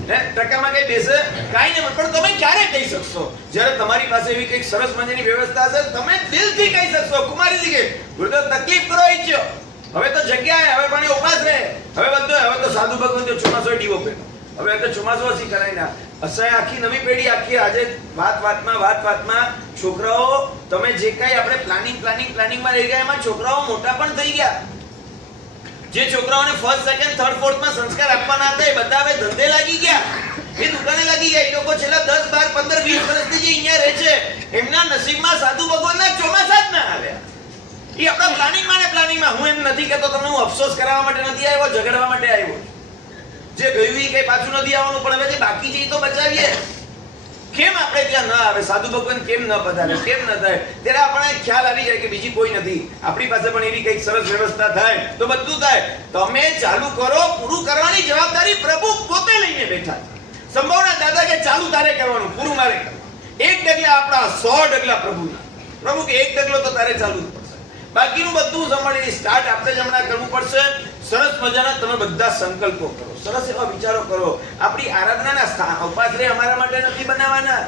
ટકામાં કઈ બેસે કાંઈ નહીં, પણ તમે ક્યારે કહી શકશો જ્યારે તમારી પાસે એવી કંઈક સરસ મજાની વ્યવસ્થા હશે, તમે દિલથી કહી શકશો કુમારીજી કે ગુરુદેવ તકલીફ કરો ઈચ્છો, હવે તો જગ્યાએ હવે પણ ઉપાસ રહે, હવે તો સાધુ ભગવાન તો ચોમાસો ડીવો પહેરો, હવે તો ચોમાસો હસી કરાય ના અસહાય આખી નવી પેઢી આખી આજે વાતમાં છોકરાઓ તમે જે કઈ આપણે પ્લાનિંગમાં રહી ગયા એમાં છોકરાઓ મોટા પણ થઈ ગયા. જે છોકરાઓને ફર્સ્ટ સેકન્ડ થર્ડ ફોર્થ માં સંસ્કાર આપવાના હતા એ બધા હવે ધંધે લાગી ગયા, એ દુકાને લાગી ગયા. એ લોકો છેલ્લા 10 12 15 20 વર્ષથી જે અહીંયા રહે છે એમના નસીબમાં સાધુ ભગવાનના ચોમાસા જ ના આવ્યા. એ આપણા પ્લાનિંગમાં હું એમ નથી કહેતો તમને હું અફસોસ કરાવવા માટે નથી આવ્યો, ઝઘડવા માટે આવ્યો. જે ગયું એ કઈ પાછું નથી આવવાનું, પણ હવે જે બાકી છે એ તો બચાવીએ. કેમ આપણે ત્યાં ન આવે સાધુ ભગવાન, કેમ ન પધારે, કેમ ન થાય, ત્યારે આપણને ખ્યાલ આવી જાય કે બીજી કોઈ નથી, આપણી પાસે પણ એવી કઈક સરસ વ્યવસ્થા થાય તો બધું થાય. તમે ચાલુ કરો, પૂરું કરવાની જવાબદારી પ્રભુ પોતે લઈને બેઠા છે. સંભાવના દાદા કે ચાલુ તારે કરવાનું, પૂરું મારે કરવાનું. એક ડગલા આપણા 100 ડગલા પ્રભુના. પ્રભુ કે એક ડગલો તો તારે ચાલુ જ પડશે, બાકીનું બધું સંભાળીને સ્ટાર્ટ આપણે જ હમણાં કરવું પડશે. સરસ મજાના તમે બધા સંકલ્પો કરો, સરસ એવા વિચારો કરો. આપણી આરાધનાના સ્થાન ઉપાશ્રય અમારા માટે નથી બનાવવાના,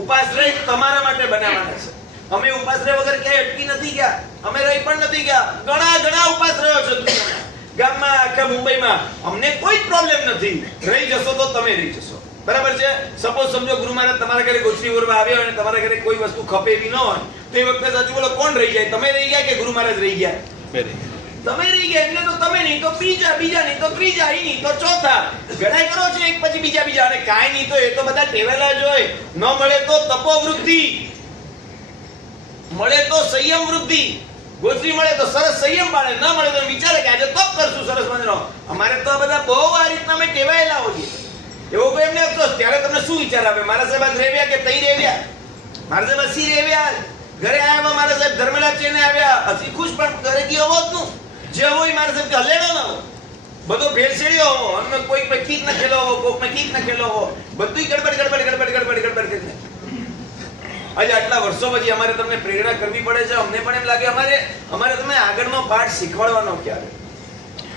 ઉપાશ્રય તમારા માટે બનાવવાના છે. અમે ઉપાશ્રય વગર ક્યાંય અટકી નથી ગયા, અમે રહી પણ નથી ગયા. ઘણા ઉપાશ્રયો છે દુનિયામાં, ગામમાં, આખા મુંબઈમાં. અમને કોઈ પ્રોબ્લેમ નથી. રહી જશો તો તમે રહી જશો, બરાબર છે. સપોઝ સમજો ગુરુ મહારાજ તમારા ઘરે ગોચરી વરમાં આવ્યા હોય અને તમારા ઘરે કોઈ વસ્તુ ખપે એવી ન હોય તો એ વખતે સાચું બોલો કોણ રહી જાય? તમે રહી ગયા કે ગુરુ મહારાજ રહી ગયા? તમે રહી ગયા એટલે તો તમે નહીં તો બીજા નહીં તો ત્રીજા નહીં તો ચોથા. ગણાય કરો છો એક પછી બીજા અને કાંઈ નહીં તો એ તો બધા ટેવેલા જ હોય. ન મળે તો તપો વૃદ્ધિ, મળે તો સંયમ વૃદ્ધિ. ગોચરી મળે તો સરસ સંયમ પાડે, ન મળે તો વિચારે કે આજે તપ કરશું સરસ મજાનો. અમારે તો આ બધા બહુ આ રીતના અમે ટેવાયેલા હોઈએ. એવો કોઈ એમને અફસોસ ત્યારે તમને શું વિચાર આવે? મારા સાહેબ આજ રેવ્યા કે તઈ રેવ્યા, મારા સાહેબ હસી રેવ્યા, ઘરે આવ્યા મારા સાહેબ ધર્મેલા ચેને આવ્યા, હસી ખુશ, પણ ઘરે ગયો હોત નું જે હોય મારા સાહેબ કે હલેડો ન હો, બધો ભેળસેળ્યો હો, અને કોઈ પર કીક ન ખેલો હો, કોક માં કીક ન ખેલો હો, બધું ગડબડ કરીને. આજે આટલા વર્ષો પછી અમારે તમને પ્રેરણા કરવી પડે છે. અમને પણ એમ લાગે અમારે તમને આગળનો પાઠ શીખવાડવાનો ક્યારે,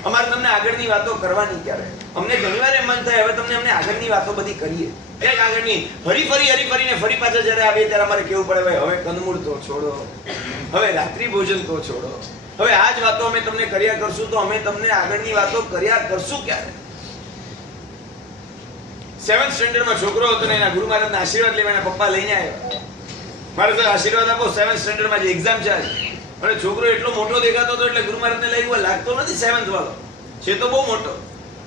અમારે તમને આગળની વાતો કરવાની ક્યારે. અમને ઘણીવાર એમ મન થાય હવે તમને અમને આગળની વાતો બધી કરીએ, એક આગળની હરીફરીને ફરી પાછા જ્યારે આવીએ ત્યારે અમારે કેવું પડે ભાઈ હવે કંદમૂળ તો છોડો, હવે રાત્રિ ભોજન તો છોડો, હવે આ જ વાતો અમે તમને કર્યા કરશું તો અમે તમને આગળની વાતો કર્યા કરશું ક્યારે? 7th સ્ટેન્ડર્ડમાં છોકરો હતો ને એના ગુરુ મહારાજના આશીર્વાદ લેવા એના પપ્પા લઈને આવ્યા. મારે તો આશીર્વાદ આપો, 7th સ્ટેન્ડર્ડમાં જે એક્ઝામ છે અને છોકરો એટલો મોટો દેખાતો હતો એટલે ગુરુ મહારાજને લાગ્યું લાગતો નથી 7th વાળો છે તો બહુ મોટો.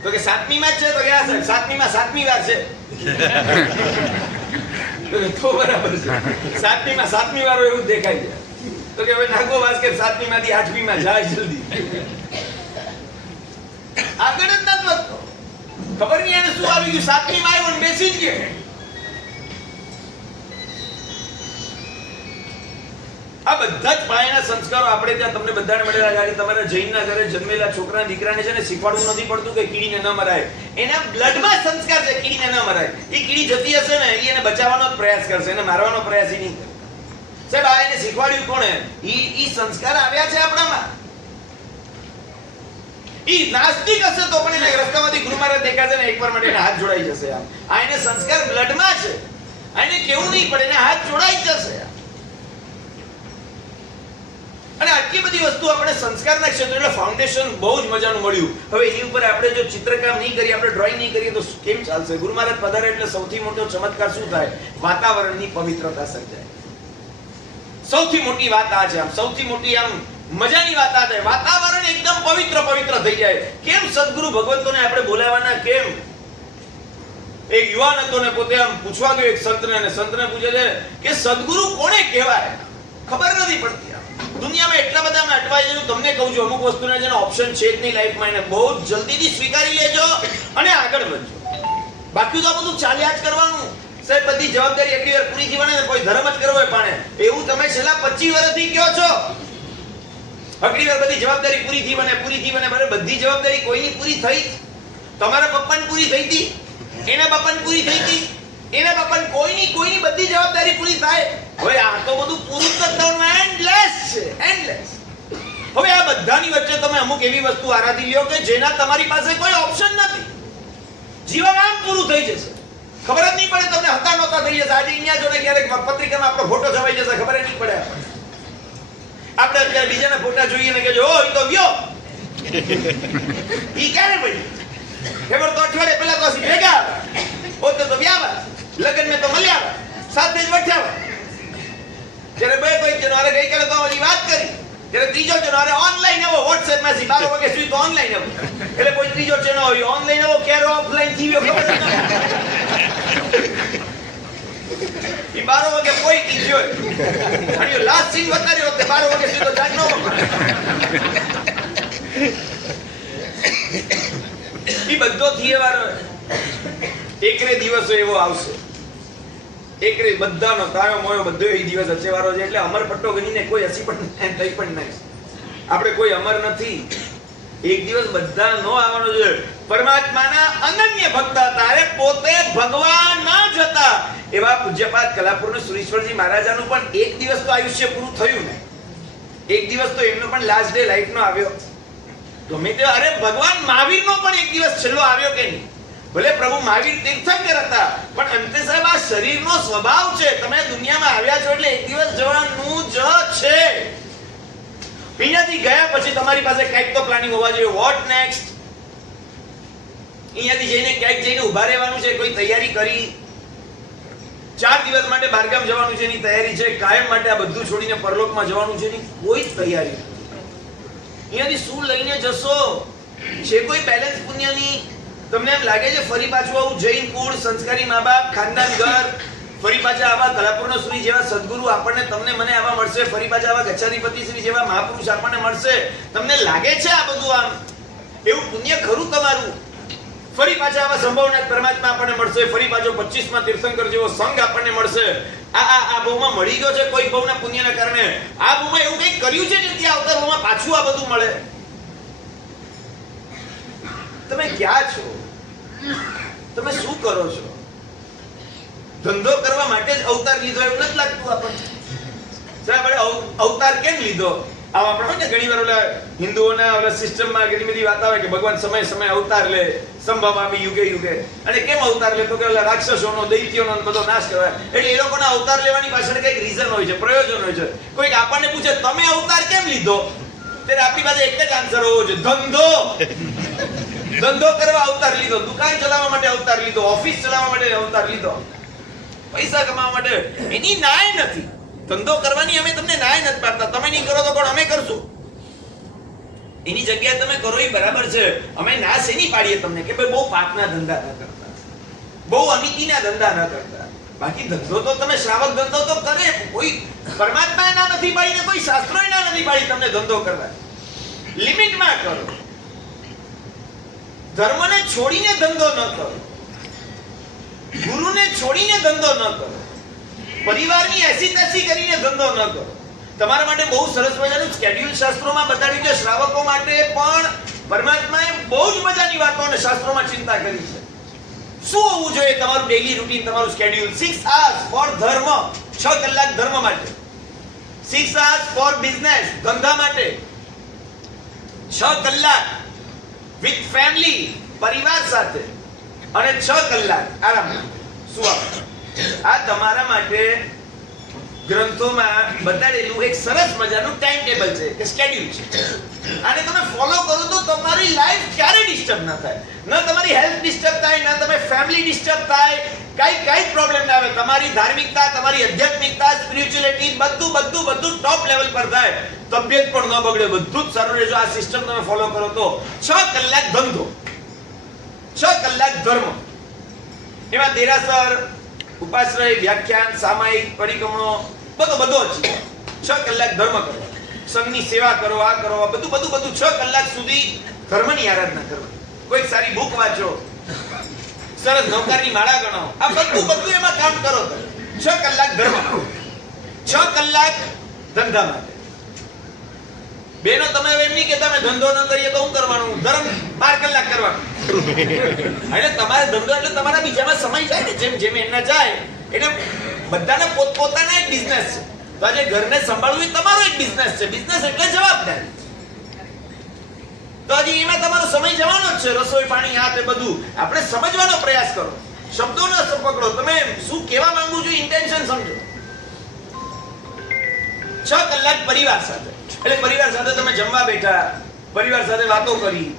તો કે 7મી માં જ છે. તો કે હા સાહેબ 7મી માં 7મી વાર છે. તો બરાબર છે, 7મી માં 7મી વાર એવું જ દેખાય છે. તો કે હવે નાગો ભાસ્કર 7મી માંથી 8મી માં જાય જલ્દી, આગળ જ નથી વધતો. ખબર નહીં એને શું આવી ગયું, 7મી માં આવ્યો ને બેસી જ ગયો. આ બધા જ પાયાના સંસ્કારો આપણે ત્યાં તમને બધાને મળેલા છે. તમારા જૈનના ઘરે જન્મેલા છોકરા દીકરાને છે ને શીખવાડવું નથી પડતું કે કીડીને ન મરાય. એના બ્લડમાં સંસ્કાર છે કીડીને ન મરાય. એ કીડી જતી હશે ને એને બચાવવાનો જ પ્રયાસ કરશે, એને મારવાનો પ્રયાસ નહીં કરે. સાહેબ આ એને શીખવાડ્યું કોણે? ઈ સંસ્કાર આવ્યા છે આપણામાં. ઈ નાસ્તિક હશે તો પણ એને રસ્તામાંથી ગુરુ મહારાજ દેખાશે ને એકવાર માટે હાથ જોડાઈ જશે. આ એને સંસ્કાર બ્લડમાં છે, આને કેવું નહીં પડે, એને હાથ જોડાઈ જશે. અને આટલી બધી વસ્તુ આપણે સંસ્કારના ક્ષેત્રે એટલે ફાઉન્ડેશન બહુ જ મજાનું મળ્યું. હવે એની ઉપર આપણે જો ચિત્રકામ નહીં કરીએ, આપણે ડ્રોઈંગ નહીં કરીએ તો કેમ ચાલશે? ગુરુ મહારાજ પધારે એટલે સૌથી મોટો ચમત્કાર શું થાય? વાતાવરણની પવિત્રતા સર્જાય. સૌથી મોટી વાત આ છે. આમ સૌથી મોટી આમ મજાની વાત આ છે, વાતાવરણ એકદમ પવિત્ર થઈ જાય. કેમ સદગુરુ ભગવંતોને આપણે બોલાવવાના? કેમ? એક યુવાન હતો ને પોતે આમ પૂછવા ગયો એક સંતને, અને સંતને પૂછે છે કે સદગુરુ કોને કહેવાય? ખબર નથી પડતી. દુનિયામાં એટલા બધા અમે અટવાઈ જઈએ. તમને કહું છું અમુક વસ્તુના જેનો ઓપ્શન છે જ નહીં લાઈફમાં, એને બહુ જલ્દીથી સ્વીકારી લેજો અને આગળ વધજો. બાકી તો આ બધું ચાલ્યા જ કરવાનું. સાહેબ બધી જવાબદારી એટલી વાર પૂરી થવાની ને કોઈ ધર્મ જ કરવો હોય પાણે એવું તમે છેલ્લા 25 વર્ષથી કહો છો. આટલી વાર બધી જવાબદારી પૂરી થઈને બરાબર બધી જવાબદારી કોઈની પૂરી થઈ? તમારા પપ્પાની પૂરી થઈ હતી, એના બાપાની પૂરી થઈ હતી, એના બાપાની કોઈની બધી જવાબદારી પૂરી થાય. હવે આ તો બધું પૂરું જ થવાનું એન્ડલેસ છે, એન્ડલેસ. હવે આ બધાની વચ્ચે તમે અમુક એવી વસ્તુ આરાધી લ્યો કે જેના તમારી પાસે કોઈ ઓપ્શન નથી. જીવન આમ પૂરું થઈ જશે, ખબર જ નહીં પડે તમને, હતા નહોતા થઈ જશે. આજે અહીંયા જો ને ક્યારેક પત્રિકામાં આપણો ફોટો છવાઈ જશે, ખબર જ નહીં પડે. આપણે અત્યારે બીજાના ફોટા જોઈએ ને કહેજો ઓ ઈ તો વ્યો ઈ ક્યારે ભાઈ ખબર તો અઠવાડિયે પહેલા તો ਅਸੀਂ ભેગા પોતે તો વ્યાવા લગન મેં તો મળ્યા સાથે જ વઠ્યા. જ્યારે બે કોઈ જણો અરે ગઈકાલે તો અમારી વાત કરી, જ્યારે ત્રીજો જણો અરે ઓનલાઈન આવો વોટ્સએપ મેસેજ 12 વાગે સુધી તો ઓનલાઈન આવો, એટલે કોઈ ત્રીજો જણો હોય ઓનલાઈન આવો ક્યારે ઓફલાઈન થઈ ગયો ખબર જ નથી. ઈ 12 વાગે કોઈ કી જોય અને લાસ્ટ સીન બતાડ્યો તે 12 વાગે સુધી તો જાગ ન ઈ બધો થીવારો એકરે દિવસો એવો આવશે, એકરે બધાનો તાયો મોયો બધો એ દિવસ અચેવારો છે. એટલે અમર પટ્ટો ગણીને કોઈ હસી પણ થઈ પણ નહીં. આપણે કોઈ અમર નથી. એક દિવસ બધા નો આવવાનો છે. પરમાત્માના અનન્ય ભક્ત હતા, અરે પોતે ભગવાન ના જ હતા એવા પૂજ્યપાદ કલાપુરના સુરેશ્વરજી મહારાજાનું પણ એક દિવસ તો આયુષ્ય પૂરું થયું ને, એક દિવસ તો એમનો પણ લાસ્ટ ડે લાઈફ નો આવ્યો. ગમે તે અરે ભગવાન મહાવીર નો પણ એક દિવસ છેલ્લો આવ્યો કે નહીં? ભલે પ્રભુ મહાવીર તીર્થંકર હતા, પણ અંતે સાહેબ આ શરીરનો સ્વભાવ છે. તમે દુનિયામાં આવ્યા છો એટલે એક દિવસ જવાનું જ છે. અહીંયાથી ગયા પછી તમારી પાસે કંઈક તો પ્લાનિંગ હોવા જોઈએ. What next? અહીંયાથી જઈને ક્યાંક જઈને ઉભા રહેવાનું છે, કોઈ તૈયારી કરી? 4 દિવસ માટે બહારગામ જવાનું છે એની તૈયારી છે, કાયમ માટે આ બધું છોડીને પરલોકમાં જવાનું છે એની કોઈ જ તૈયારી નથી. અહીંયાથી શું લઈને જશો? છે કોઈ બેલેન્સ પુણ્યની? તમને એમ લાગે છે ફરી પાછું આવું જૈન કુળ, સંસ્કારી મા બાપ, ખાનદાન ઘર, ફરી પાછા આવા કલાપુરના સુરી જેવા સદગુરુ આપણને તમને મને આવા મળશે, ફરી પાછા આવા ગચ્છાધિપતિ શ્રી જેવા મહાપુરુષ આપણને મળશે? તમને લાગે છે આ બધું આમ એવું પુણ્ય ખરું તમારું? ફરી પાછા આવા સંભવના પરમાત્મા આપણને મળશે, ફરી પાછો 25માં તીર્થંકર જેવો સંઘ આપણને મળશે. આ બહુમાં મળી ગયો છે કોઈ બહુના પુણ્યના કારણે. આ બહુમાં એવું કંઈક કર્યું છે જેથી આવતા બહુમાં પાછું આ બધું મળે. તમે ક્યાં છો? તમે શું કરો છો? ધંધો કરવા માટે જ અવતાર લીધો એવું નથી લાગતું આપણને? સાહેબ અવતાર કેમ લીધો? આમ આપણે ને ઘણી વાર ઓલા હિન્દુઓના ઓલા સિસ્ટમમાં ઘણી બધી વાત આવે કે ભગવાન સમય સમય અવતાર લે, સંભવામી યુગે યુગે. અને કેમ અવતાર લે? તો કે ઓલા રાક્ષસોનો, દૈત્યોનો બધો નાશ કરવા. એટલે એ લોકોના અવતાર લેવાની પાછળ કંઈક રીઝન હોય છે, પ્રયોજન હોય છે. કોઈક આપણને પૂછે તમે અવતાર કેમ લીધો? ત્યારે આપણી પાસે એક જ આન્સર હોવો છે, ધંધો. ધંધો કરવા અવતાર લીધો, દુકાન ચલાવવા માટે અવતાર લીધો, ઓફિસ ચલાવવા માટે અવતાર લીધો, પૈસા કમાવા માટે. એની નાય નથી. ધંધો કરવાની અમે તમને નાય નથી પાડતા. તમે નહીં કરો તો કોણ? અમે કરશું. એની જગ્યાએ તમે કરો એ બરાબર છે. અમે ના શેની પાડીએ તમને કે ભાઈ બહુ પાપના ધંધા ન કરતા, બહુ અનીતિના ધંધા ન કરતા. બાકી ધંધો તો તમે શ્રાવક ધંધો તો કરે. કોઈ પરમાત્માએ ના નથી પાડી ને કોઈ શાસ્ત્રોએ ના નથી પાડી તમને ધંધો કરવા. લિમિટમાં કરો. ધર્મને છોડીને ધંધો ન કરો, ગુરુને છોડીને ધંધો ન કરો, પરિવારની એસી તસી કરીને ધંધો ન કરો. તમારા માટે બહુ સરસ મજાનું સ્કેડ્યુલ શાસ્ત્રોમાં બતાડ્યું છે. શ્રાવકો માટે પણ પરમાત્માએ બહુ જ મજાની વાતો અને શાસ્ત્રોમાં ચિંતા કરી છે. શું હોવું જોઈએ તમારું ડેઈલી રૂટીન, તમારું સ્કેડ્યુલ? 6 hours ફોર ધર્મ, 6 કલાક ધર્મ માટે, 6 hours ફોર બિઝનેસ, ધંધા માટે, 6 કલાક વિથ ફેમિલી, પરિવાર સાથે, અને 6 કલાક આરામ સુવા. આ તમારા માટે ગ્રંથોમાં બતાડેલું એક સરસ મજાનું ટાઈમ ટેબલ છે કે સ્કેડ્યુલ છે. આને તમે ફોલો કરો તો તમારી લાઈફ ક્યારે ડિસ્ટર્બ ના થાય, ન તમારી હેલ્થ ડિસ્ટર્બ થાય, ન તમે ફેમિલી ડિસ્ટર્બ થાય, કઈ પ્રોબ્લેમ ના આવે. તમારી ધાર્મિકતા, તમારી આધ્યાત્મિકતા, સ્પિરિચ્યુઅલિટી બધું ટોપ લેવલ પર થાય. તબિયત પણ ન બગડે, બધું જ સારું રહે. જો આ સિસ્ટમ તમે ફોલો કરો તો 6 કલાક ધંધો, 6 કલાક ધર્મ, એમાં દેરાસર, ઉપાશ્રય, વ્યાખ્યાન, સામાયિક, પરિક્રમણો બધો જ 6 કલાક ધર્મ કરો, સંઘની સેવા કરો, આ કરો, બધું 6 કલાક સુધી ધર્મની આરાધના કરો. કોઈ સારી બુક વાંચો, સરસ નવકારની માળા ગણો, આ બધું એમાં કામ કરો. 6 કલાક ધર્મ, 6 કલાક ધંધા માટે. બેનો તમે એમ નહીં કે તમે ધંધો ન કરીએ તો શું કરવાનું? ધર્મ 12 કલાક કરવાનું. અને તમારે ધંધો એટલે તમારા બીજામાં સમય જાય ને, જેમ એમના જાય એટલે બધાને પોતપોતાના એક બિઝનેસ છે. તો આજે ઘરને સંભાળવું એ તમારો એક બિઝનેસ છે. બિઝનેસ એટલે જવાબદારી. તો હજી એમાં તમારો સમય જવાનો જ છે. રસોઈ પાણી આ તે બધું આપણે સમજવાનો પ્રયાસ કરો, શબ્દો ન પકડો. તમે શું કહેવા માંગુ છો ઇન્ટેન્શન સમજો. 6 કલાક પરિવાર સાથે, એટલે પરિવાર સાથે તમે જમવા બેઠા, પરિવાર સાથે વાતો કરી,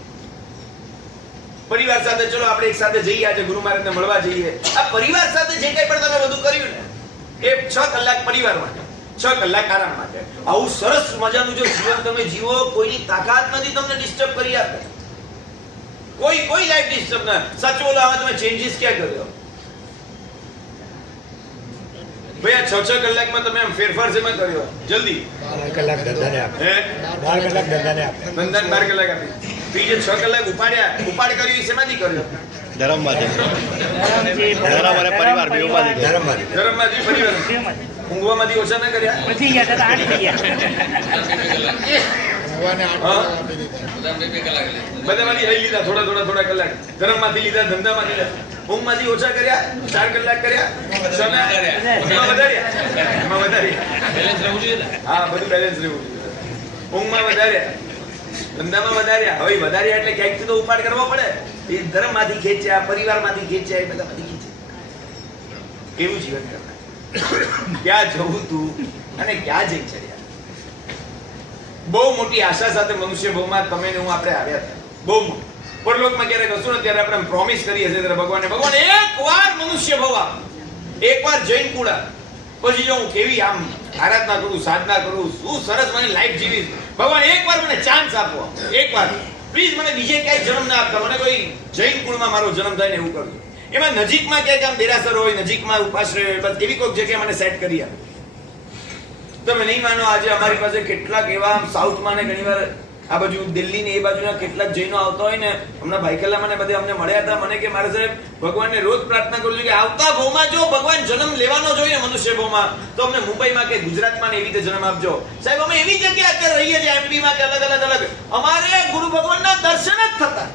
પરિવાર સાથે ચલો આપણે એક સાથે જઈએ, આજે ગુરુ મહારાજને મળવા જઈએ. આ પરિવાર સાથે જે કંઈ પણ તમે બધું કર્યું ને એ 6 કલાક પરિવાર માટે, 6 કલાક આરામ માટે. આવું સરસ મજાનું જો જીવન તમે જીવો, કોઈની તાકાત નથી તમને ડિસ્ટર્બ કરી આપે, કોઈ લાઈફ ડિસ્ટર્બ ના. સાચું બોલો, આમાં તમે ચેન્જીસ ક્યાં કર્યો ભાઈ? આ 6 કલાકમાં તમે આમ ફેરફાર શેમાં કર્યો? જલ્દી 12 કલાક ધંધાને આપે, 12 કલાક ધંધાને આપે, ધંધાને 12 કલાક આપી. બીજે 6 કલાક ઉપાડ કર્યો, શેમાંથી કર્યો? ધર્મમાંથી પરિવાર. ઊંઘવામાંથી ઓછા ના કર્યા? બધામાંથી લઈ લીધા, થોડા કલાક. ધર્મમાંથી લીધા, ધંધામાંથી લીધા. ઊંઘમાંથી ઓછા કર્યા, 4 કલાક કર્યા, એમાં વધાર્યા. હા, બધું બેલેન્સ રહેવું જોઈએ. ઊંઘમાં વધાર્યા, ધંધામાં વધાર્યા. હવે વધાર્યા એટલે ક્યાંકથી તો ઉપાડ કરવો પડે. એ ધર્મમાંથી ખેંચ્યા, પરિવારમાંથી ખેંચ્યા, એ બધામાંથી ખેંચ્યા. કેવું જીવન કરતા? ક્યાં જવું તું અને ક્યાં જઈ ચડ્યા? બહુ મોટી આશા સાથે મનુષ્ય ભાવમાં તમે ને હું આપણે આવ્યા હતા. બહુ મોટી. પરલોકમાં ક્યારેક હશું ને ત્યારે આપણે પ્રોમિસ કરીએ છીએ ત્યારે ભગવાન એકવાર મનુષ્ય ભાવ આપ, એકવાર જૈન કુળા, પછી જો હું કેવી આમ આરાધના કરું, સાધના કરું, શું સરસ મને લાઈફ જીવીશ. ભગવાન એકવાર મને ચાન્સ આપો, એકવાર પ્લીઝ. મને બીજે ક્યાંય જન્મ ના આપતા, મને કોઈ જૈન કુળમાં મારો જન્મ થાય ને એવું કરજો. એમાં નજીકમાં ક્યાંક આમ દેરાસર હોય, નજીકમાં ઉપાશ્રય હોય, બસ એવી કોઈક જગ્યાએ મને સેટ કરી આપે. તમે નહીં માનો, આજે અમારી પાસે કેટલાક એવા સાઉથમાં ને ઘણીવાર આ બાજુ દિલ્હી ને એ બાજુના કેટલાક જૈનો આવતા હોય ને, હમણાં ભાઈકલા મને બધે અમને મળ્યા હતા. મને કે મારે સાહેબ ભગવાનને રોજ પ્રાર્થના કરું છું કે આવતા ભાવમાં જો ભગવાન જન્મ લેવાનો જોઈએ મનુષ્ય ભાવમાં, તો અમને મુંબઈમાં કે ગુજરાતમાં ને એવી રીતે જન્મ આપજો. સાહેબ અમે એવી જગ્યાએ અત્યારે રહીએ છીએ એમપીમાં કે અલગ, અમારે ગુરુ ભગવાનના દર્શન જ થતા.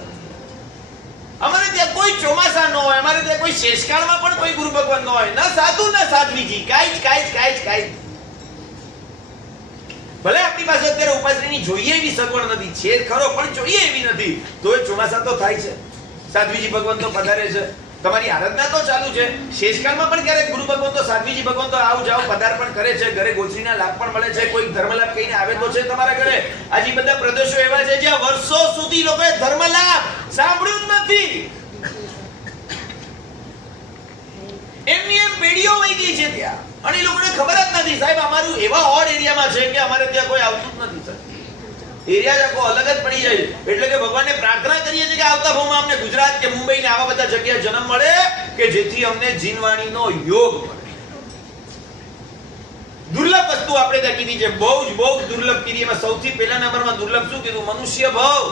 અમારે ત્યાં કોઈ ચોમાસા ન હોય, અમારે ત્યાં કોઈ શેષકાળમાં પણ કોઈ ગુરુ ભગવાન ન હોય, ના સાધુ ના સાધ્વીજી, કાંઈ. ભલે આપણી પાસે અત્યારે ઉપાશ્રયની જોઈએ એવી સગવડ નથી, છે ખરો પણ જોઈએ એવી નથી, તો એ ચોમાસા તો થાય છે. સાધ્વીજી ભગવાન તો પધારે છે, તમારી આરાધના તો ચાલુ છે. શેષકાળમાં પણ ક્યારેક ગુરુ ભગવાન તો સાધ્વીજી ભગવાન તો આવ જાવ પધાર પણ કરે છે, ઘરે ગોચરીના લાભ પણ મળે છે, કોઈ ધર્મલાભ કહીને આવે તો છે તમારા ઘરે. આજે બધા પ્રદેશો એવા છે જ્યાં વર્ષો સુધી લોકોએ ધર્મલાભ સાંભળ્યું જ નથી. એમની એમ પેઢીઓ વહી ગઈ છે ત્યાં, અને એ લોકોને ખબર જ નથી. સાહેબ અમારું એવા ઓડ એરિયામાં છે કે અમારે ત્યાં કોઈ આવતું જ નથી. એરિયા આખો અલગ જ પડી જાય. એટલે કે ભગવાનને પ્રાર્થના કરીએ છીએ કે આવતા ભાવમાં અમને ગુજરાત કે મુંબઈ ને આવા બધા જગ્યાએ જન્મ મળે કે જેથી અમને જીનવાણીનો યોગ મળે. દુર્લભ વસ્તુ આપણે ત્યાં કીધી છે, બહુ જ દુર્લભ કીધી. એમાં સૌથી પહેલા નંબરમાં દુર્લભ શું કીધું? મનુષ્ય ભાવ.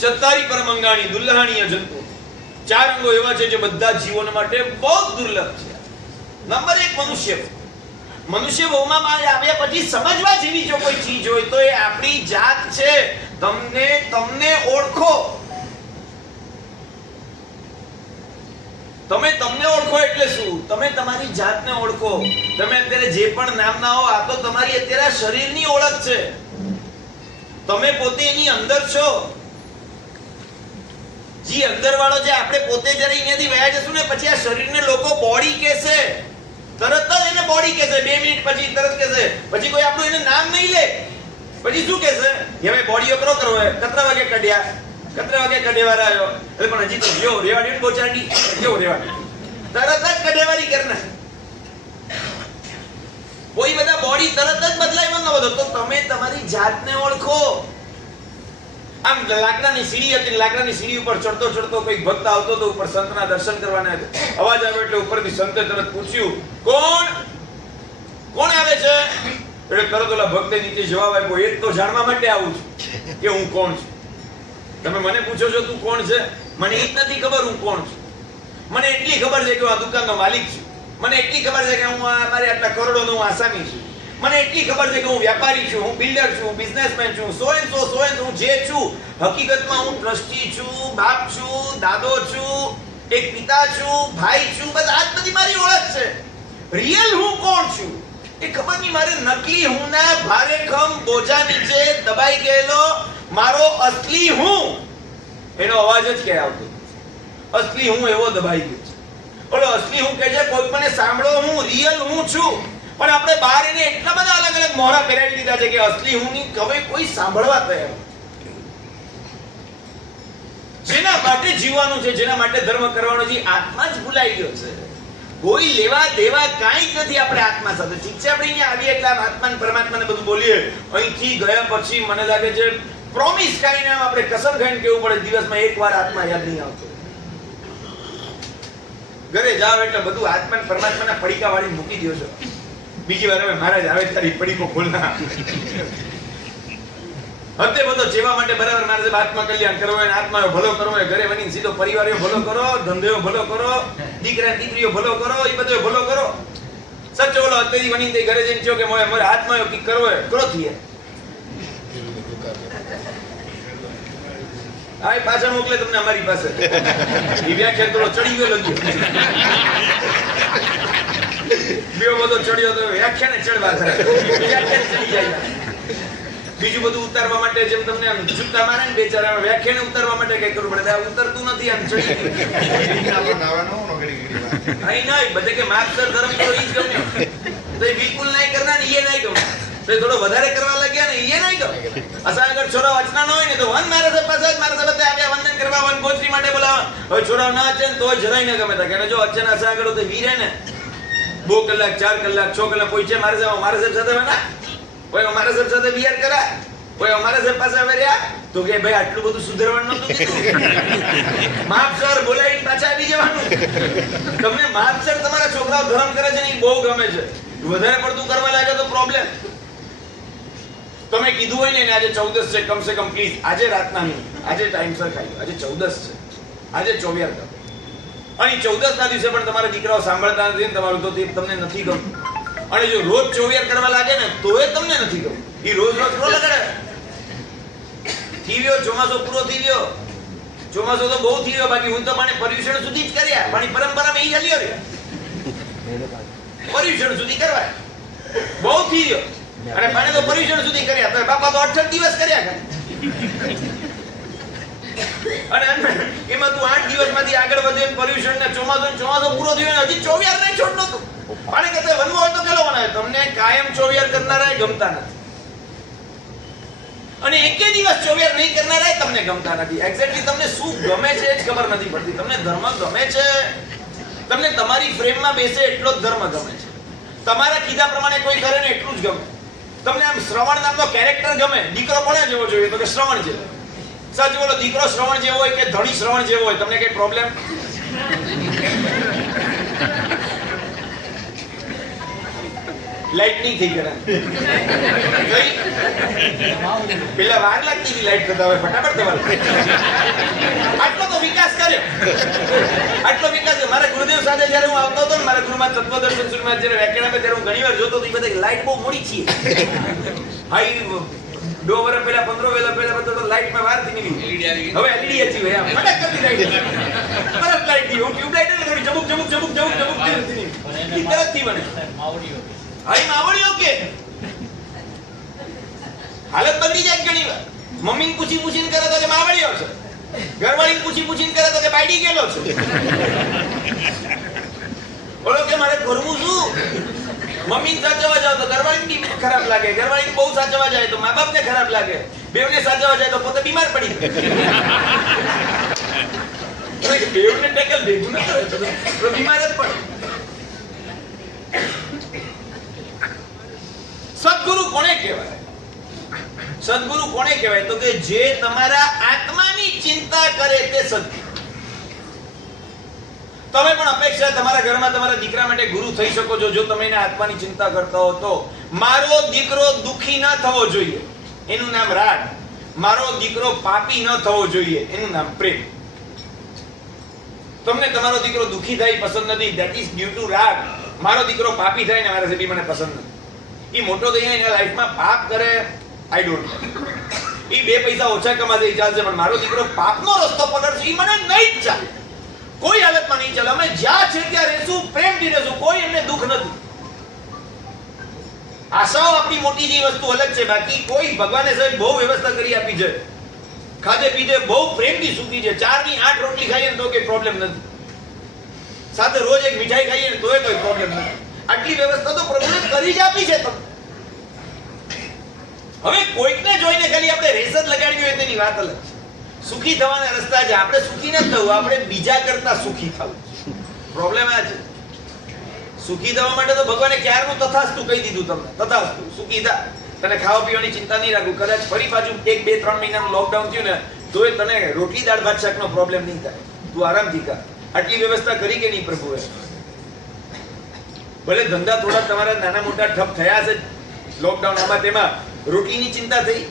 ચત્તારી પરમંગાણી દુલ્હાણીય જંતુ. 4 અંગો એવા છે જે બધા જીવન માટે બહુ દુર્લભ છે. નંબર 1 મનુષ્ય. મનુષ્ય ભાવમાં આવ્યા પછી સમજવા જેવી જો કોઈ ચીજ હોય તો એ આપણી જાત છે. તમને ઓળખો. તમને ઓળખો એટલે શું? તમે તમારી જાતને ઓળખો. તમે અત્યારે જે પણ નામના હો, આ તો તમારી અત્યારે શરીરની ઓળખ છે. તમે પોતે એની અંદર છો. જી અંદર વાળો જે આપણે પોતે જ્યારે અહીંયાથી વયા જશું ને પછી આ શરીરને લોકો બોડી કહેશે, તરત જ એને બોડી કહેશે. 2 મિનિટ પછી તરત કહેશે. પછી કોઈ આપણું એને નામ નહીં લે. પછી શું કહેશે? હવે બોડીઓ કરો હોય, કેટલા વાગે કઢ્યા, કેટલા વાગે કઢેવારા આવ્યો, એટલે પણ હજી તો જો રેવાડી બોચાડી જો રેવાડી તરત જ કઢેવારી કરના. કોઈ બધા બોડી તરત જ બદલાય ન બધો. તો તમે તમારી જાતને ઓળખો. આમ લાકડાની સીડી હતી, લાકડાની સીડી ઉપર ચડતો કોઈ ભક્ત આવતો તો ઉપર સંતના દર્શન કરવાના હતા. અવાજ આવ્યો એટલે ઉપરથી સંતે તરત પૂછ્યું, કોણ આવે છે? એટલે તરત ઓલા ભક્તે નીચે જવાબ આપ્યો, એ તો જાણવા માટે આવું છું કે હું કોણ છું. તમે મને પૂછો છો તું કોણ છે? મને એ જ નથી ખબર હું કોણ છું. મને એટલી ખબર છે કે હું આ દુકાનનો માલિક છું. મને એટલી ખબર છે કે હું મારે આટલા કરોડોનો હું આસામી છું. મને એટલી ખબર છે કે હું વ્યાપારી છું, હું બિલ્ડર છું, બિઝનેસમેન છું, સો એન્ડ હું જે છું. હકીકતમાં હું ટ્રસ્ટી છું, બાપ છું, દાદો છું, એક પિતા છું, ભાઈ છું. બસ આ જ બધી મારી ઓળખ છે. રિયલ હું કોણ છું એ ખબર નહીં મારે નકલી હું ના ભારે ખમ બોજા નીચે દબાઈ ગયેલો મારો અસલી હું એનો અવાજ જ કે આવતો અસલી હું એવો દબાઈ ગયો છે. ઓલો અસલી હું કહે છે કોઈ મને સાંભળો હું રિયલ હું છું, પણ આપણે બહાર એને એટલા બધા અલગ અલગ મોહરા પહેરાવી દીધા છે કે અસલી હું ની હવે કોઈ સાંભળવા તૈયાર. જેના માટે જીવવાનું છે, જેના માટે ધર્મ કરવાનો છે, આત્મા જ ભૂલાઈ ગયો છે. કોઈ લેવા દેવા કાંઈ જ નથી આપણે આત્મા સાથે. ઠીક છે આપણે અહીંયા આવીએ એટલે આત્મા ને પરમાત્માને બધું બોલીએ, અહીંથી ગયા પછી મને લાગે છે પ્રોમિસ ખાઈને આપણે કસમ ખાઈને કેવું પડે દિવસમાં એકવાર આત્મા યાદ નહીં આવતો. ઘરે જાવ એટલે બધું આત્મા ને પરમાત્માના પડીકા વાળી મૂકી દો છો. બીજી વાર હવે મહારાજ આવે તારી પડીકો ખોલના હતે બધો જેવા માટે બરાબર મારે આત્મા કલ્યાણ કરવો હોય, આત્માનો ભલો કરવો હોય, ઘરે બનીને સીધો પરિવારનો ભલો કરો, ધંધેનો ભલો કરો, દીકરા દીકરીઓ ભલો કરો, એ બધો ભલો કરો. સચ્ચો બોલો અત્યારથી બનીને તે ઘરે જઈને કહો કે મારે આત્માનો કી કરવો હોય ક્રોધ થઈએ આ પાછા મોકલે તમને અમારી પાસે. એ વ્યાખ્યાન થોડો ચડી ગયો લગ્યો બીજો બધો ચડ્યો તો વ્યાખ્યાને ચડવા થાય, વ્યાખ્યાન ચડી જાય. બીજું બધું ઉતારવા માટે જેમ તમને આમ જૂતા મારે ને બેચારા વ્યાખ્યાને ઉતારવા માટે કઈ કરવું પડે, આ ઉતરતું નથી આમ ચડી અહીં નહીં બધે કે માપસર ધર્મ કરો ઈ જ ગમ્યો તો એ બિલકુલ નહીં કરના ને એ નહીં ગમે તો થોડો વધારે કરવા લાગ્યા ને એ નહીં ગમે. અસા અગર છોરા વચના ન હોય ને તો વન મારે છે પાસે મારે છે બધા આવ્યા વંદન કરવા વન ગોત્રી માટે બોલાવા. હવે છોરા ના છે ને તો જરાય ન ગમે તા કે જો અચાનક અસા આગળ તો વીરે ને 2 કલાક 4 કલાક 6 કલાક કોઈ છે મારે સાહેબ સાથે ના કોઈ અમારા સાહેબ સાથે વિચાર કરા કોઈ અમારા સાહેબ પાસે આવે રહ્યા તો કે ભાઈ આટલું બધું સુધારવાનું નતું કીધું માપસર બોલાવી પાછા આવી જવાનું. તમને માપસર તમારા છોકરાઓ ધર્મ કરે છે ને એ બહુ ગમે છે, વધારે પડતું કરવા લાગે તો પ્રોબ્લેમ. તમે કીધું હોય ને આજે 14 છે કમ સે કમ પ્લીઝ આજે રાતના નહીં, આજે ટાઈમસર ખાઈ આજે 14 છે, આજે 24 કરો અને 14 ના દિવસે પણ તમારા દીકરાઓ સાંભળતા નથી ને તમારું તો તમને નથી ગમતું. અને જો રોજ 24 કરવા લાગે ને તોય તમને નથી ગમતું. ઈ રોજ રોજ નો લગાડે. થીવ્યો ચોમાસો પૂરો થઈ ગયો, ચોમાસો તો બહુ થઈ ગયો, બાકી હું તો પાણી પર્યુષણ સુધી જ કર્યા, પાણી પરંપરામાં ઈ ચાલ્યો રહ્યા પર્યુષણ સુધી કરવાય બહુ થઈ ગયો અને પાણી તો પર્યુષણ સુધી કર્યા તો બાપા તો 68 દિવસ કર્યા કરે અને એમાં તું 8 દિવસમાંથી આગળ વધે પર્યુષણ ને ચોમાસો પૂરો થયો ને હજી 24 નહીં છોડ નતું પાણી કહેતા વનવો હોય તો કેલો બનાવે. તમને કાયમ 24 કરનારા ગમતા નથી અને એકે દિવસ 24 નહીં કરનારા તમને ગમતા નથી. એક્ઝેક્ટલી તમને શું ગમે છે એ જ ખબર નથી પડતી. તમને ધર્મ ગમે છે, તમને તમારી ફ્રેમમાં બેસે એટલો જ ધર્મ ગમે છે, તમારા કીધા પ્રમાણે કોઈ કરે ને એટલું જ ગમે. તમને આમ શ્રવણ નામનો કેરેક્ટર ગમે, દીકરો કોને જેવો જોઈએ તો કે શ્રવણ જેવો. સાચું બોલો, દીકરો શ્રવણ જેવો હોય કે ધણી શ્રવણ જેવો હોય તમને કઈ પ્રોબ્લેમ? લાઈટ નહીં થઈ કરે પેલા વાર લાગતી હતી લાઈટ થતા, હવે ફટાફટ થવા. આટલો તો વિકાસ કર્યો, આટલો વિકાસ. મારા ગુરુદેવ સાથે જયારે હું આવતો હતો ને મારા ગુરુમાં તત્વદર્શન સુરમાં જયારે વ્યાખ્યાન આપે ત્યારે હું ઘણી વાર જોતો હતો બધા લાઈટ બહુ મોડી છે. હા 2 વર્ષ પહેલા 15 વર્ષ પહેલા બધો લાઈટમાં વાર થી નીકળી, હવે એલઈડી હતી ભાઈ આમ ફટાક કરતી લાઈટ તરત લાઈટ થી હું ટ્યુબલાઈટ એટલે થોડી જબુક જબુક જબુક જબુક જબુક કરતી ઈ તરત થી બને. હાઈ માવડીઓ કે હાલત બદલી જાય ઘણી વાર. મમ્મીને પૂછીને કરે તો કે માવડીઓ છે, ઘરવાળીને પૂછીને કરે તો કે બાયડી ગયેલો છે. બોલો કે મારે કરવું શું? મમ્મીને સાચવવા જાવ તો ઘરવાળીને ખરાબ લાગે, ઘરવાળીને બહુ સાચવવા જાય તો મા બાપને ખરાબ લાગે, બેવને સાચવવા જાય તો પોતે બીમાર પડી જાય. બેવને ટેકલ ભેગું ન કરે તો બીમાર જ પડે. સદગુરુ કોને કહેવાય? સદગુરુ કોને કહેવાય તો કે જે તમારા આત્માની ચિંતા કરે તે સદગુરુ. તમે પણ અપેક્ષા તમારા ઘરમાં તમારા દીકરા માટે ગુરુ થઈ શકો છો જો તમે એના આત્માની ચિંતા કરતા હો તો. મારો દીકરો દુખી ન થવો જોઈએ એનું નામ રાગ, મારો દીકરો પાપી ન થવો જોઈએ એનું નામ પ્રેમ. તમને તમારો દીકરો દુખી થાય પસંદ નથી, ધેટ ઇઝ ડ્યુ ટુ રાગ. મારો દીકરો પાપી થાય ને મારા સેબી મને પસંદ નથી. ઈ મોટો થઈને એના લાઈફમાં પાપ કરે આઈ ડોન્ટ નો. ઈ 2 પૈસા ઓછા કમાશે ઈ ચાલશે, પણ મારો દીકરો પાપનો રસ્તો પકડશે ઈ મને નહીં જ ચાલે, કોઈ હાલતમાં નહીં ચાલે. અમે જ્યાં છે ત્યાં રહેશું, પ્રેમથી રહેશું, કોઈ એમને દુઃખ નથી. આશાઓ આપણી મોટી જે વસ્તુ અલગ છે, બાકી કોઈ ભગવાને સાહેબ બહુ વ્યવસ્થા કરી આપી છે, ખાધે પીધે બહુ પ્રેમથી સુખી છે. 4 ની 8 રોટલી ખાઈએ ને તો કોઈ પ્રોબ્લેમ નથી, સાથે રોજ એક મીઠાઈ ખાઈએ ને તોય કોઈ પ્રોબ્લેમ નથી. આટલી વ્યવસ્થા તો પ્રભુએ કરી જ આપી છે તમને. હવે કોઈકને જોઈને ખાલી આપણે રેસ જ લગાડવી હોય તેની વાત અલગ. સુખી થવાના રસ્તા છે. આપણે સુખી ન થવું, આપણે બીજા કરતા સુખી થવું. પ્રોબ્લેમ આ છે. સુખી થવા માટે તો ભગવાને ક્યારનું તથાસ્તુ કહી દીધું તમને. તથાસ્તુ, સુખી થા, તને ખાવા પીવાની ચિંતા નહીં રાખું. કદાચ ફરી પાછું 1, 2, 3 મહિનાનું લોકડાઉન થયું ને તોય તને રોટલી દાળ ભાત શાકનો પ્રોબ્લેમ નહીં થાય. તું આરામથી કર. આટલી વ્યવસ્થા કરી કે નહીં પ્રભુએ? ભલે ધંધા થોડા તમારા નાના મોટા ઠપ થયા છે લોકડાઉન, આમાં તેમાં રોટલીની ચિંતા થઈ.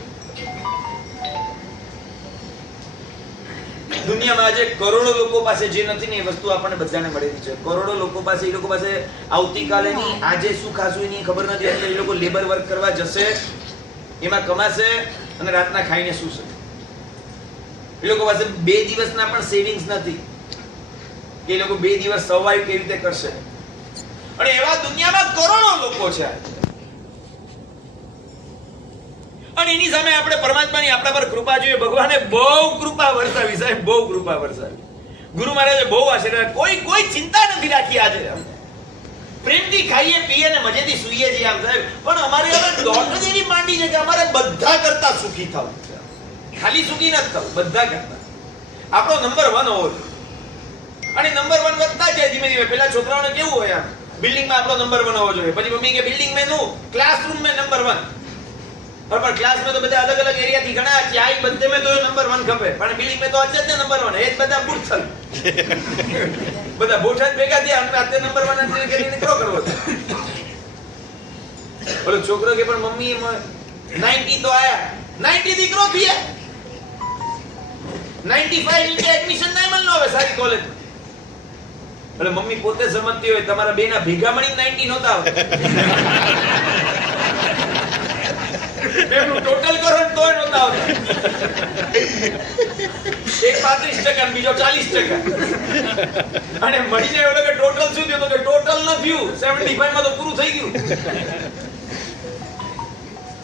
દુનિયામાં આજે કરોડો લોકો પાસે જે નથી ને એ વસ્તુ આપણને બધાને મળેલી છે. કરોડો લોકો પાસે, એ લોકો પાસે આવતીકાલે ની આજે શું ખાશું એની ખબર નથી. એટલે એ લોકો લેબર વર્ક કરવા જશે, એમાં કમાશે અને રાતના ખાઈને શું છે. એ લોકો પાસે 2 દિવસના પણ સેવિંગ્સ નથી કે એ લોકો 2 દિવસ સર્વાઈવ કેવી રીતે કરશે. અને એવા દુનિયામાં કરોડો લોકો છે. અને એની સામે આપણે પરમાત્માની આપણા પર કૃપા જોઈએ. ભગવાને બહુ કૃપા વરસાવી સાહેબ, બહુ કૃપા વરસાવી. ગુરુ મહારાજે બહુ આશીર્વાદ. કોઈ ચિંતા નથી રાખી. આજે પ્રેમથી ખાઈએ પીએ ને મજેથી સૂઈએ છીએ આમ સાહેબ. પણ અમારે હવે દોડ જ એવી માંડી છે કે અમારે બધા કરતા સુખી થવું છે. ખાલી સુખી નથી થવું, બધા કરતા. આપણો નંબર 1 હોવો જોઈએ. અને નંબર 1 વધતા જાય ધીમે ધીમે. પેલા છોકરાઓને કેવું હોય, આમ બિલ્ડિંગમાં આપણો નંબર 1 હોવો જોઈએ. પછી મમ્મી કે બિલ્ડિંગ મેં નું, ક્લાસરૂમ મેં નંબર 1. पर क्लास में तो બધા અલગ અલગ એરિયા થી ઘણા છે. આ બધે में तो નંબર 1 ખપે, પણ બિલ્ડિંગ में तो અજ જ નંબર 1. એ જ બધા બુઠલ બધા બોઠા ભેગા થયા અને આતે નંબર 1 ને કરીને નીકળો કરવો. બોલો છોકરો કે પણ મમ્મી 90 તો આયા, 90 દીકરો થયા, 95 નીચે એડમિશન નહીં મળનો હવે સારી કોલેજ. એટલે મમ્મી પોતે સમજતી હોય તમારા બેના ભેગા મળીને 90 નહોતા આવે. બેનું ટોટલ કરો ને તોય નહોતા આવતા. એક 35% અને બીજો 40%. અને મળીને એવડો કે ટોટલ શું થયું? તો કે ટોટલ ન થયું, 75 માં તો પૂરું થઈ ગયું.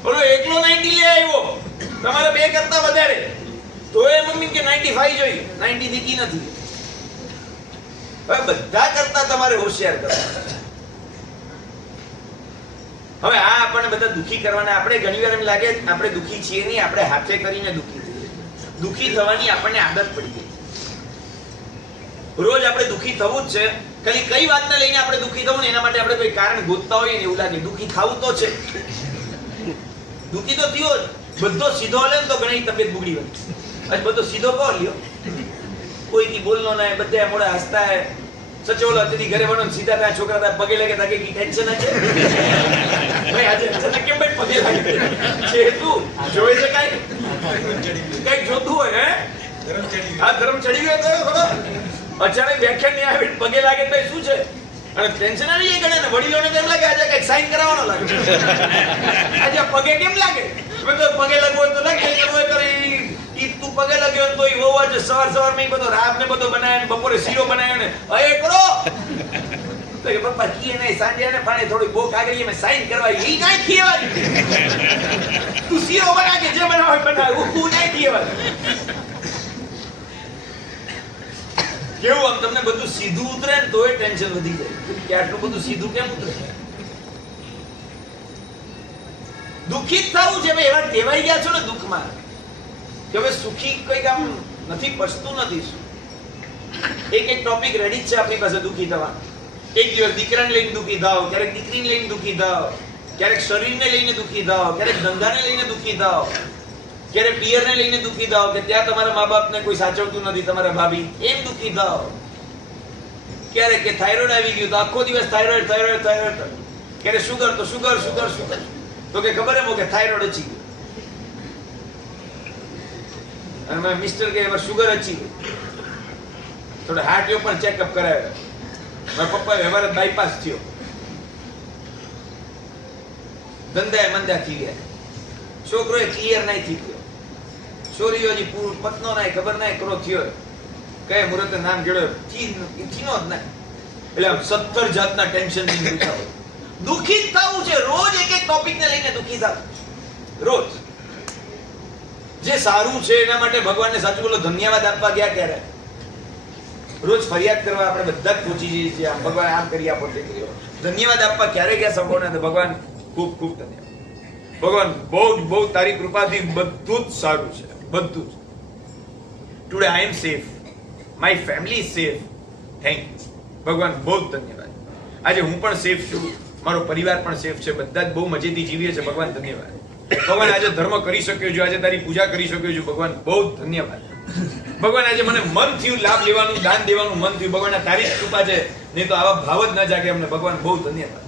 બોલો એકલો 90 લે આવ્યો, તમારે 2 કરતા વધારે, તોય મમ્મી કે 95 જોઈએ, 90 દીકી નથી. હવે બધા કરતા તમારે હોશિયાર કરવા. હવે આ આપણને બધા દુખી કરવાના. આપણે ઘણીવાર એમ લાગે આપણે દુખી છીએ નહીં, આપણે હાથે કરીને દુખી થઈએ. દુખી થવાની આપણને આદત પડી ગઈ. રોજ આપણે દુખી થવું જ છે. ખાલી કઈ વાતને લઈને આપણે દુખી થવું ને એના માટે આપણે કોઈ કારણ ગોતતા હોઈએ ને એવું લાગે. દુખી થવું તો છે, દુખી તો થયો જ. બધો સીધો લે ને તો ઘણી તબિયત બગડી હોય. આજ બધો સીધો કહો લ્યો, કોઈથી બોલનો ના, બધા મોડા હસતા હે. સચોલો હતી ઘરે બનો સીધા ત્યાં છોકરા ત્યાં પગે લાગે તાકે કી ટેન્શન છે ભાઈ. આજે તને કેમ ભાઈ પગે લાગે છે? તું જોઈ છે કાઈ જોતું હોય હે? હા, ગરમ ચડી ગયો તો થોડો અચાનક વ્યાખ્યાન નહીં આવે પગે લાગે તો શું છે? અને ટેન્શન આવી જાય ઘણા ને. વડીલોને તેમ લાગે આજે કઈક સાઈન કરાવવાનો લાગે. આજે પગે કેમ લાગે? મેં તો પગે લાગવો હોય તો લાગે, કરવો હોય કરે. તું પગે લાગ્યો તો એ હોવા જ સવાર માં બધો રાત ને બધો બનાવ્યો, બપોરે શીરો બનાવ્યો ને એ કરો તો કે પપ્પા કીએ નહીં સાંજે ને પાણી થોડી બહુ કાગળીએ મેં સાઈન કરવા એ નહીં ખીએવાય. તું શીરો બના કે જે બનાવ હોય બનાવ, હું નહીં ખીએવાય. કેવું આમ તમને બધું સીધું ઉતરે ને તોય ટેન્શન વધી જાય કે આટલું બધું સીધું કેમ ઉતરે. દુઃખિત થવું છે ભાઈ. એવા ટેવાઈ ગયા છો ને દુઃખમાં કે હવે સુખી કઈક આમ નથી, પછતું નથી. એક ટોપિક રેડી જ છે આપણી પાસે દુઃખી થવા. એક દિવસ દીકરાને લઈને દુઃખી થાવ, ક્યારેક દીકરીને લઈને દુઃખી થાવ, ક્યારેક શરીરને લઈને દુઃખી થાવ, ક્યારેક ધંધાને લઈને દુઃખી થાવ, ક્યારેક પિયરને લઈને દુઃખી થાવ કે ત્યાં તમારા મા બાપને કોઈ સાચવતું નથી, તમારા ભાભી, એમ દુઃખી થાવ. ક્યારેક કે થાઇરોઇડ આવી ગયું તો આખો દિવસ થાઇરોઇડ. ક્યારેક શુગર તો શુગર. તો કે ખબર એમ કે થાઇરોઇડ અચી ગયું. અને મેં મિસ્ટર કે એમાં શુગર અચી ગઈ. થોડો હાર્ટ યો પણ ચેકઅપ કરાવ્યો. મારા પપ્પા વ્યવહાર બાયપાસ થયો. ધંધા મંદા થઈ ગયા. છોકરો એ ક્લિયર નહીં થઈ ગયો. છોરીઓ હજી પૂરું પતનો નહીં, ખબર નહીં કરો થયો કયા મુહૂર્તે નામ જોડ્યો થીનો જ નહીં. એટલે આમ 17 જાતના ટેન્શન દુઃખી જ થવું છે. રોજ એક એક ટોપિકને લઈને દુઃખી થાવ. રોજ જે સારું છે એના માટે ભગવાનને સાચું બોલો ધન્યવાદ આપવા ગયા ક્યારે? રોજ ફરિયાદ કરવા આપણે બધા જ પહોંચી જઈએ છીએ. આમ ભગવાન આમ કરી આપો, તે કરી આપો. ધન્યવાદ આપવા ક્યારે ગયા સંભવના? ભગવાન ખૂબ ખૂબ ધન્યવાદ. ભગવાન બહુ તારી કૃપાથી બધું જ સારું છે, બધું જ. Today I am safe, my family is safe. Thank you ભગવાન, બહુ જ ધન્યવાદ. આજે હું પણ સેફ છું, મારો પરિવાર પણ સેફ છે, બધા જ બહુ મજેથી જીવીએ છે. ભગવાન ધન્યવાદ. ભગવાન આજે ધર્મ કરી શક્યો છું, આજે તારી પૂજા કરી શક્યો છું. ભગવાન બહુ ધન્યવાદ. ભગવાન આજે મને મન થયું લાભ લેવાનું, દાન દેવાનું મન થયું. ભગવાન તારી જ કૃપા છે, નહીં તો આવા ભાવ જ ના જાગે અમને. ભગવાન બહુ ધન્યવાદ.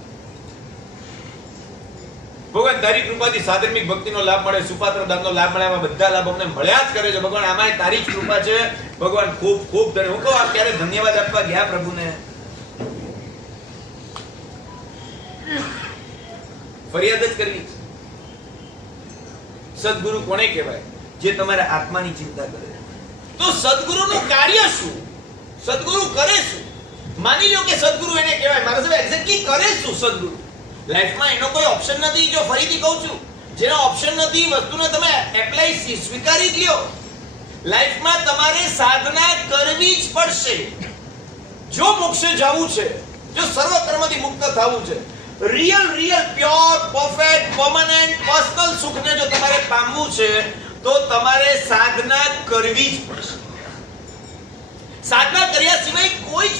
ભગવાન તારી કૃપાથી સાધર્મિક ભક્તિનો લાભ મળે, સુપાત્ર દાનનો લાભ મળે, આવા બધા લાભ અમને મળ્યા જ કરે છે. ભગવાન આમાં તારી જ કૃપા છે. ભગવાન ખૂબ ખૂબ ધન્યવાદ. હું કહું આપ ક્યારે ધન્યવાદ આપવા ગયા પ્રભુને? ફરિયાદ જ કરવી. સદગુરુ કોને કહેવાય? જે તમારા આત્માની ચિંતા કરે. તો સદગુરુનું કાર્ય શું? સદગુરુ કરે શું? માની લો કે સદગુરુ એને કહેવાય, મારા સાહેબ એક્ઝેક્ટલી કરે શું સદગુરુ? લાઈફમાં એનો કોઈ ઓપ્શન નથી. જો ફરીથી કહું છું, જેનો ઓપ્શન નથી વસ્તુને તમે એપ્લાય સ્વીકારી જ લ્યો. લાઈફમાં તમારે સાધના કરવી જ પડશે. જો મોક્ષે જવું છે, જો સર્વ કર્મથી મુક્ત થવું છે, real pure perfect permanent personal સુખને જો તમારે પામવું છે, તો તમારે સાધના કરવી જ પડશે. સાધના કર્યા સિવાય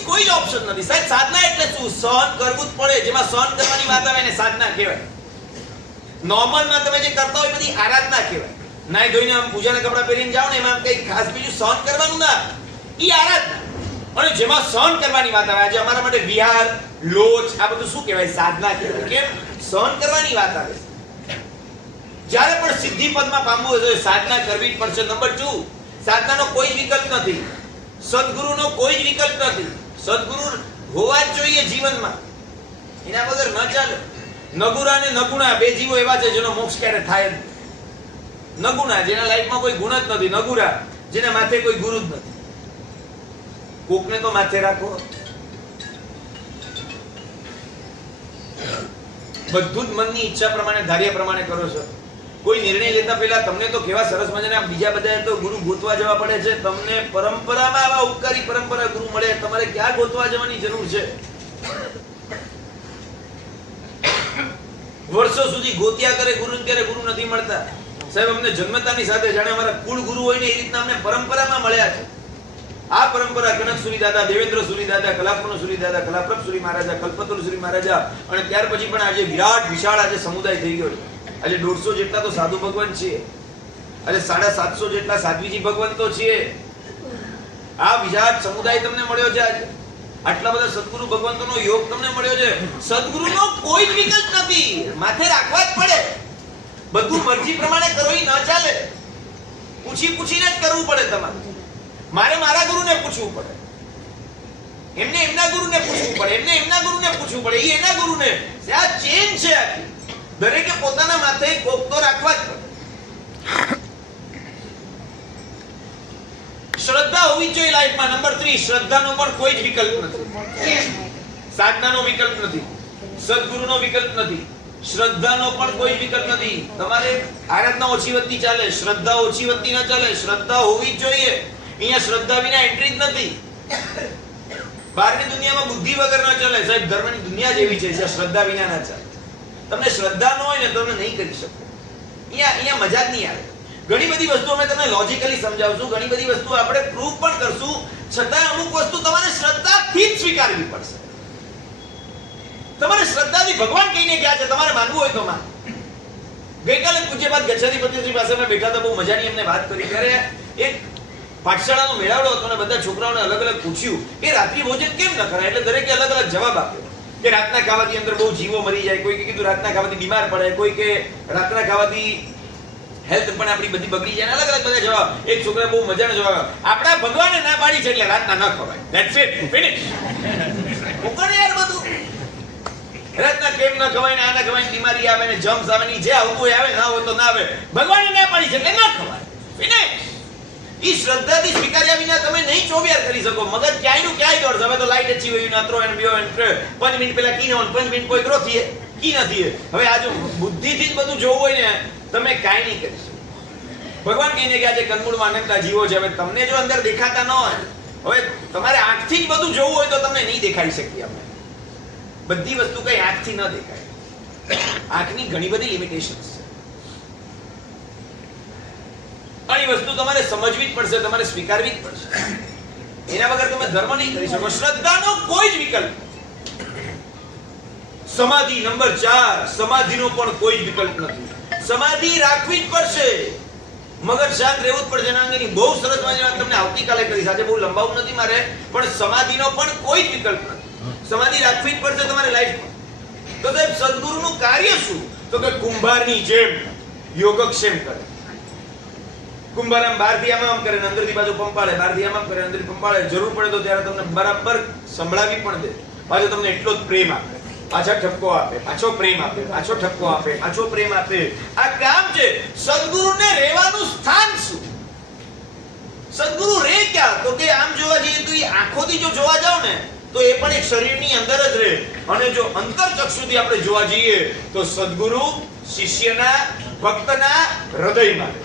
કોઈ જ ઓપ્શન નથી. સાહેબ સાધના એટલે શું? સહન કરવું જ પડે. જેમાં સહન કરવાની વાત આવે એને સાધના કહેવાય. નોર્મલમાં તમે જે કરતા હોય બધી આરાધના કહેવાય. નાઈ ધોઈને આમ પૂજાના કપડા પહેરીને જાઓ ને, એમાં કઈ ખાસ બીજું સહન કરવાનું ના, ઈ આરાધના. અને જેમાં સહન કરવાની વાત આવે, આજે અમારા માટે વિહાર, લોચ, આ બધું શું કહેવાય? સાધના કહેવાય. કેમ? સહન કરવાની વાત આવે. જ્યારે પણ સિદ્ધિ પદમાં પામવું હોય તો સાધના કરવી જ પડશે. નંબર 2, સાધનાનો કોઈ જ વિકલ્પ નથી. સદગુરુનો કોઈ જ વિકલ્પ નથી. સદગુરુ હોવા જ જોઈએ જીવનમાં, એના વગર ન ચાલે. નગુરા ને નગુણા બે જીવો એવા છે જેનો મોક્ષ ક્યારે થાય જ નહીં. નગુણા જેના લાઈફમાં કોઈ ગુણ જ નથી, નગુરા જેના માથે કોઈ ગુરુ જ નથી. કોકને તો માથે રાખો. બધું જ મનની ઈચ્છા પ્રમાણે, ધાર્યા પ્રમાણે કરો છો. કોઈ નિર્ણય લેતા પહેલા તમને તો કેવા સરસ મજાના બીજા બધા તો ગુરુ ગોતવા જવા પડે છે. તમને પરંપરામાં આવા ઉપકારી પરંપરા ગુરુ મળે, તમારે ક્યાં ગોતવા જવાની જરૂર છે? વર્ષો સુધી ગોત્યા કરે ગુરુ, ત્યારે ગુરુ નથી મળતા. સાહેબ અમને જન્મતાની સાથે જાણે અમારા કુળ ગુરુ હોય ને એ રીતના અમને પરંપરામાં મળ્યા છે. આ પરંપરા કનક સુરી દાદા, દેવેન્દ્ર સુરી દાદા, કલાપનો સુરી દાદા, કલાપ્રભ સુરી મહારાજા, કલ્પતરુ સુરી મહારાજા, અને ત્યાર પછી પણ આજે વિરાટ વિશાળ આજે સમુદાય થઈ ગયો છે. આજે 150 જેટલા તો સાધુ ભગવાન છે, આજે 750 જેટલા સાધ્વીજી ભગવાન તો છે. આ વિરાટ સમુદાય તમને મળ્યો છે. આજે આટલા બધા સદગુરુ ભગવંતોનો યોગ તમને મળ્યો છે. સદગુરુનો કોઈ જ વિકલ્પ નથી, માથે રાખવા જ પડે. બધું મરજી પ્રમાણે કરો એ ન ચાલે. પૂછીને જ કરવું પડે તમારે. મારે મારા ગુરુને પૂછવું પડે, એમને એમના ગુરુને પૂછવું પડે, એમને એમના ગુરુને પૂછવું પડે, એ એના ગુરુને. આ ચેન છે આખી. દરેકે પોતાના માથે કોક તો રાખવા જ પડે. શ્રદ્ધા હોવી જોઈએ લાઈફમાં. નંબર 3, શ્રદ્ધાનો પણ કોઈ જ વિકલ્પ નથી. સાધનાનો વિકલ્પ નથી, સદગુરુનો વિકલ્પ નથી, શ્રદ્ધાનો પણ કોઈ વિકલ્પ નથી. તમારે આરાધના ઓછી વધતી ચાલે, શ્રદ્ધા ઓછી વધતી ન ચાલે. શ્રદ્ધા હોવી જ જોઈએ. અહીંયા શ્રદ્ધા વિના એન્ટ્રી જ નથી. બહારની દુનિયામાં બુદ્ધિ વગર ન ચાલે. સાહેબ ધર્મની દુનિયા જ એવી છે જ્યાં શ્રદ્ધા વિના ના ચાલે. તમને શ્રદ્ધા ન હોય ને તમે નહીં કરી શકો. અહીંયા મજા જ નહીં આવે. ઘણી બધી વસ્તુ અમે તમને લોજિકલી સમજાવશું, ઘણી બધી વસ્તુ આપણે પ્રૂફ પણ કરશું, છતાં અમુક વસ્તુ તમારે શ્રદ્ધાથી જ સ્વીકારવી પડશે. તમારે શ્રદ્ધાથી ભગવાન કહીને ગયા છે, તમારે માનવું હોય તો માન. ગઈકાલે પૂજ્યપાદ ગચ્છાધિપતિશ્રી પાસે અમે બેઠા હતા, બહુ મજાની અમને વાત કરી. ત્યારે એક પાઠશાળાનો મેળાવડો હતો અને બધા છોકરાઓને અલગ અલગ પૂછ્યું કે રાત્રિ ભોજન કેમ ન કરાય? એટલે દરેકે અલગ અલગ જવાબ આપ્યો કે રાતના ખાવાથી અંદર બહુ જીવો મરી જાય, કોઈ કીધું રાતના ખાવાથી બીમાર પડે, કોઈ કે રાતના ખાવાથી હેલ્થ પણ આપણી બધી બગડી જાય. અલગ અલગ બધા જવાબ. એક છોકરાએ બહુ મજાનો જવાબ, આપણા ભગવાને ના પાડી છે એટલે રાતના ન ખવાય. That's it, finish. કોણ યાર બધું રાતના કેમ ન ખવાય ને આના ખવાય, બીમારી આવે ને જમ્સ આવે ને જે આવતું હોય આવે, ના હોય તો ના આવે. ભગવાને ના પાડી છે એટલે ના ખવાય. ફિનિશ. ઈ શ્રદ્ધાથી સ્વીકાર્યા વિના તમે નહીં ચોવિયાર કરી શકો. મગજ ક્યાંયનું ક્યાંય દોડશે. હવે તો લાઈટ અચી હોય ના throw and BO and 5 minute પહેલા કી ને 5 મિનિટ કોઈ ગ્રો થઈએ કી નથી. હવે આ જો બુદ્ધિથી જ બધું જોવું હોય ને તમે કાંઈ નહીં કરી શકો. ભગવાન કહીને કે આજે કંદમૂળમાં અનંતા જીવો છે. હવે તમને જો અંદર દેખાતા ન હોય, હવે તમારે આંખથી જ બધું જોવું હોય તો તમને નહીં દેખાડી શકીએ અમે. બધી વસ્તુ કઈ આંખથી ન દેખાય. આંખની ઘણી બધી લિમિટેશન્સ છે. અને એ વસ્તુ તમારે સમજવી જ પડશે, તમારે સ્વીકારવી જ પડશે. એના વગર તમે ધર્મ નહીં કરી શકો. શ્રદ્ધાનો કોઈ જ વિકલ્પ. સમાધિ નંબર 4, સમાધિનો પણ કોઈ જ વિકલ્પ નથી. સમાધિ રાખવી જ પડશે. મગજ શાંત રહેવું જ પડશે. એના અંગેની બહુ સરસ વાત તમને આવતીકાલે કરીશ. આજે બહુ લંબાવું નથી મારે, પણ સમાધિનો પણ કોઈ જ વિકલ્પ નથી. સમાધિ રાખવી જ પડશે તમારે લાઈફમાં. તો સાહેબ સદગુરુનું કાર્ય શું? તો કે કુંભારની જેમ યોગક્ષેમ કરે. કુંભાર આમ બહારથી આમ કરે ને અંદરથી બાજુ પંપાળે, બહારથી આમ કરે અંદરથી પંપાળે. જરૂર પડે તો ત્યારે તમને બરાબર સંભળાવી પણ દે. પાછો તમને એટલો જ પ્રેમ આપે, પાછા ઠપકો આપે, પાછો પ્રેમ આપે, પાછો ઠપકો આપે, પાછો પ્રેમ આપે. આ કામ છે. સદગુરુને રહેવાનું સ્થાન શું? સદગુરુ રે ક્યાં? તો કે આમ જોવા જઈએ તો એ આંખોથી જો જોવા જાવ ને તો એ પણ એક શરીરની અંદર જ રહે. અને જો અંતરચક્ષુથી આપણે જોવા જઈએ તો સદગુરુ શિષ્યના, ભક્તના હૃદયમાં રહે.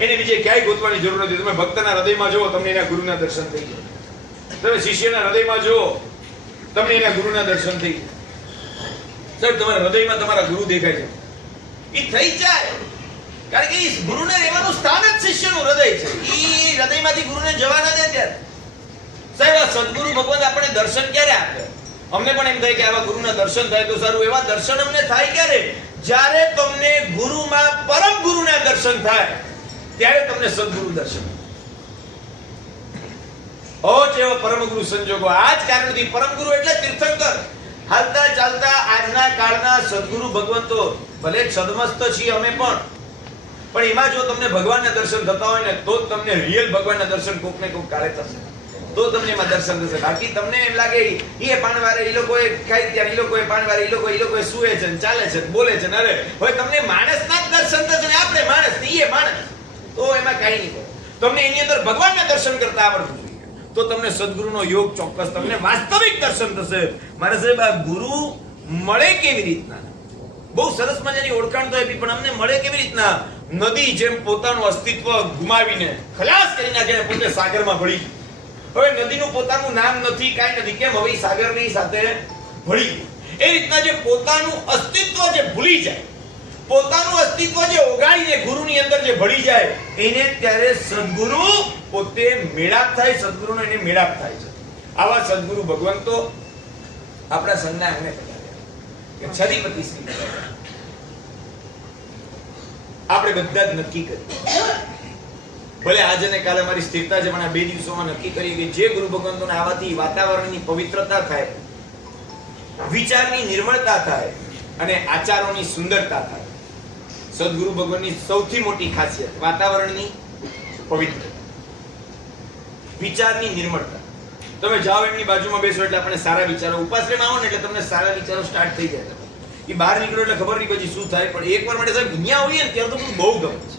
એને બીજે ક્યાંય ગોતવાની જરૂર નથી. તમે ભક્તના હૃદયમાં જુઓ, તમને એના ગુરુના દર્શન થઈ જાય. તમે શિષ્યના હૃદયમાં જુઓ, તમને એના ગુરુના દર્શન થઈ જાય. સાહેબ તમારા હૃદયમાં તમારા ગુરુ દેખાય છે, એ થઈ જાય. કારણ કે એ ગુરુને રહેવાનું સ્થાન જ શિષ્યનું હૃદય છે. એ હૃદયમાંથી ગુરુને જવા ન દે ત્યારે. સાહેબ આ સદગુરુ ભગવાન આપણે દર્શન ક્યારે આપે? અમને પણ એમ થાય કે આવા ગુરુના દર્શન થાય તો સારું. એવા દર્શન અમને થાય ક્યારે? જ્યારે તમને ગુરુમાં પરમ ગુરુના દર્શન થાય ત્યારે તમને સદગુરુ દર્શન. ઓ જેવો પરમ ગુરુ સંજોગો. આ જ કારણથી પરમ ગુરુ એટલે તીર્થંકર. હાલતા ચાલતા આજના કાળના સદગુરુ ભગવંતો. ભલે સદમસ્ત છીએ અમે પણ એમાં જો તમને ભગવાનના દર્શન થતા હોય ને તો જ તમને રિયલ ભગવાનના દર્શન કોક ને કોક કાળે થશે. તો તમને એમાં દર્શન થશે. બાકી તમને એમ લાગે એ પાણવારે એ લોકોએ ખાઈ ત્યારે, એ લોકોએ પાણવારે એ લોકોએ સુએ છે ને ચાલે છે બોલે છે ને. અરે હવે તમને માણસના જ દર્શન થશે ને આપણે માણસ ને એ માણસ, તો એમાં કાંઈ નહીં. તમને એની અંદર ભગવાનના દર્શન કરતા આવડવું જોઈએ તો તમને સદગુરુનો યોગ ચોક્કસ તમને વાસ્તવિક દર્શન થશે. મારા સાહેબ આ ગુરુ મળે કેવી રીતના? બહુ સરસ મજાની ઓળખાણ તો આપી, પણ અમને મળે કેવી રીતના? નદી જેમ પોતાનું અસ્તિત્વ ગુમાવીને ખલાસ કરી નાખે, પોતે સાગરમાં ભળી. હવે નદીનું પોતાનું નામ નથી, કાંઈ નથી. કેમ? હવે સાગરની સાથે ભળી. એ રીતના જે પોતાનું અસ્તિત્વ જે ભૂલી જાય, પોતાનું અસ્તિત્વ જે ઓગાળીને ગુરુની અંદર જે ભળી જાય, એને ત્યારે સદગુરુ પોતે મેળાપ થાય. સદગુરુનો એને મેળાપ થાય છે. આવા સદગુરુ ભગવંતો આપણા સંજ્ઞા એમને છદીપતિ શ્રી આપણે બધા જ નક્કી કરીએ. ભલે આજે ને કાલે મારી સ્થિરતા છે, પણ આ 2 દિવસોમાં નક્કી કરીએ કે જે ગુરુ ભગવંતોને આવાથી વાતાવરણની પવિત્રતા થાય, વિચારની નિર્મળતા થાય અને આચારોની સુંદરતા થાય. સદગુરુ ભગવાનની સૌથી મોટી ખાસિયત વાતાવરણની પવિત્રતા, વિચારની નિર્મળતા. તમે જાઓ એમની બાજુમાં બેસો એટલે આપણે સારા વિચારો, ઉપાશ્રયમાં આવો ને એટલે તમને સારા વિચારો સ્ટાર્ટ થઈ જાય. એ બહાર નીકળો એટલે ખબર નહીં પછી શું થાય. પણ એકવાર માટે સાહેબ દુનિયા હોઈએ ને ત્યારે તો બધું બહુ ગમે છે.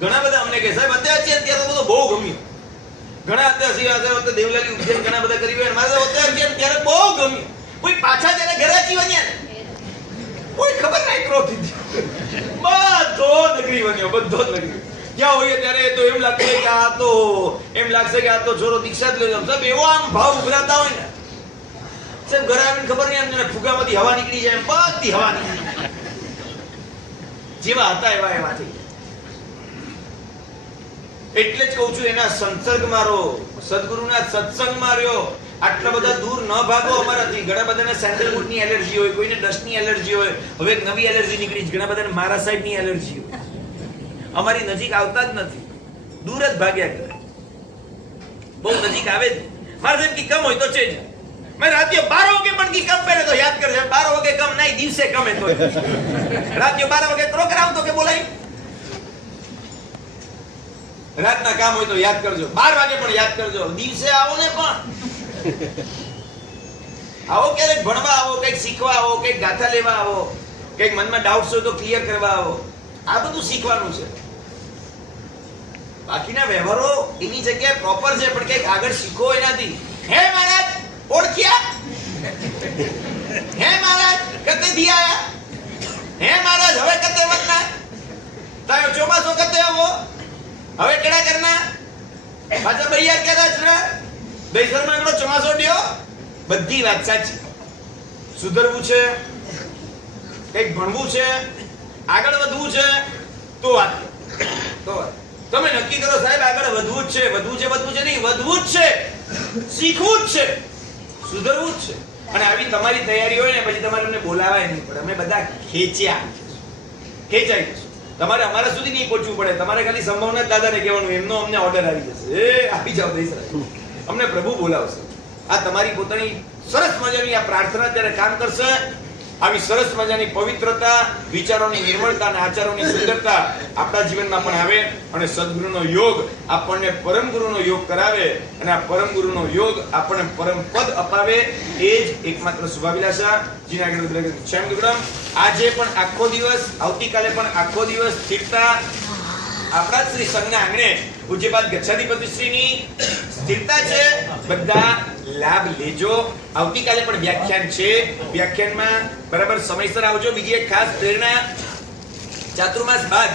ઘણા બધા અમને કહે સાહેબ અત્યારે છે ત્યારે તો બધું બહુ ગમ્યું. ઘણા અત્યારે દેવલાલી ઉદ્યાન ઘણા બધા કરી હોય મારે અત્યારે છે ત્યારે બહુ ગમ્યું. કોઈ પાછા ત્યારે ઘરે જીવન્યા ને કોઈ ખબર નહીં ક્રોધી બધો નગરી બન્યો, બધો જ નગરી. ક્યાં હોઈએ ત્યારે તો એમ લાગશે કે આ તો છોરો દીક્ષા જ લઈ સાહેબ. એવો આમ ભાવ ઉભરાતા હોય ને સાહેબ, ઘરે આવીને ખબર નહીં એમ ફુગામાંથી હવા નીકળી જાય, એમ બધી હવા નીકળી જેવા હતા એવા થઈ. એટલે જ કહું છું એના સંસર્ગમાં રહો, સદગુરુના સત્સંગમાં રહ્યો. આટલા બધા દૂર ન ભાગો અમારાથી. ઘણા બધાને સેન્ડલવુડની એલર્જી હોય, કોઈને ડસ્ટની એલર્જી હોય. હવે એક નવી એલર્જી નીકળી છે, ઘણા બધાને મારા સાહેબની એલર્જી હોય. અમારી નજીક આવતા જ નથી, દૂર જ ભાગ્યા કરે. બહુ નજીક આવે જ મારા સાહેબ કી કમ હોય તો છે જ. મેં રાત્રે 12 વાગે પણ કી કમ પહેરે તો યાદ કરજે. 12 વાગે કમ નહીં, દિવસે કમે તો રાત્રે 12 વાગે કરો કરાવ તો કે બોલાય. રાતના કામ હોય તો યાદ કરજો, 12 વાગે પણ યાદ કરજો. દિવસે આવો ને પણ આવો, ક્યારેક ભણવા આવો, કંઈક શીખવા આવો, કંઈક ગાથા લેવા આવો, કંઈક મનમાં ડાઉટ્સ હોય તો ક્લિયર કરવા આવો. આ બધું શીખવાનું છે. બાકીના વ્યવહારો એની જગ્યાએ પ્રોપર છે, પણ કંઈક આગળ શીખો એનાથી. હે મહારાજ ઓળખ્યા? હે મહારાજ કઈ થી આયા હે મહારાજ હવે કતે વતના તાયો ચોમાસો કતે આવો હવે કેડા કરના પાછા બૈયાર કેડા છે દઈસરમાં એકડો ચોમાસો ડ્યો બધી વાત સાચી સુધરવું છે કઈક ભણવું છે આગળ વધવું છે તો વાત તમે નક્કી કરો સાહેબ આગળ વધવું જ છે નહીં વધવું જ છે શીખવું જ છે સુધરવું જ છે અને આવી તમારી તૈયારી હોય ને પછી તમારે અમને બોલાવાય નહીં પડે અમે બધા ખેંચાઈ તમારે અમારા સુધી નહીં પહોંચવું પડે તમારે ખાલી સંભાવના દાદાને કહેવાનું એમનો અમને ઓર્ડર આવી જશે એ આપી જાવ દઈશ અમને પ્રભુ બોલાવશે આ તમારી પોતાની સરસ મજાની આ પ્રાર્થના ત્યારે કામ કરશે આવી સરસ મજાની પવિત્રતા વિચારોની નિર્મળતા અને આચારોની સુંદરતા આપણા જીવનમાં પણ આવે અને સદગુરુનો યોગ આપણને પરમ ગુરુનો યોગ કરાવે અને આ પરમ ગુરુનો યોગ આપણને પરમ પદ અપાવે એ જ એકમાત્ર શુભાભિલાષા આજે પણ આખો દિવસ આવતીકાલે પણ આખો દિવસ સ્થિરતા આપણા શ્રી સંઘના આંગણે પૂજ્યપાદ ગચ્છાધિપતિશ્રીની સ્થિરતા છે બધા લાભ લેજો આવતીકાલે પણ વ્યાખ્યાન છે વ્યાખ્યાનમાં બરાબર સમયસર આવજો બીજી એક ખાસ પ્રેરણા ચાતુર્માસ બાદ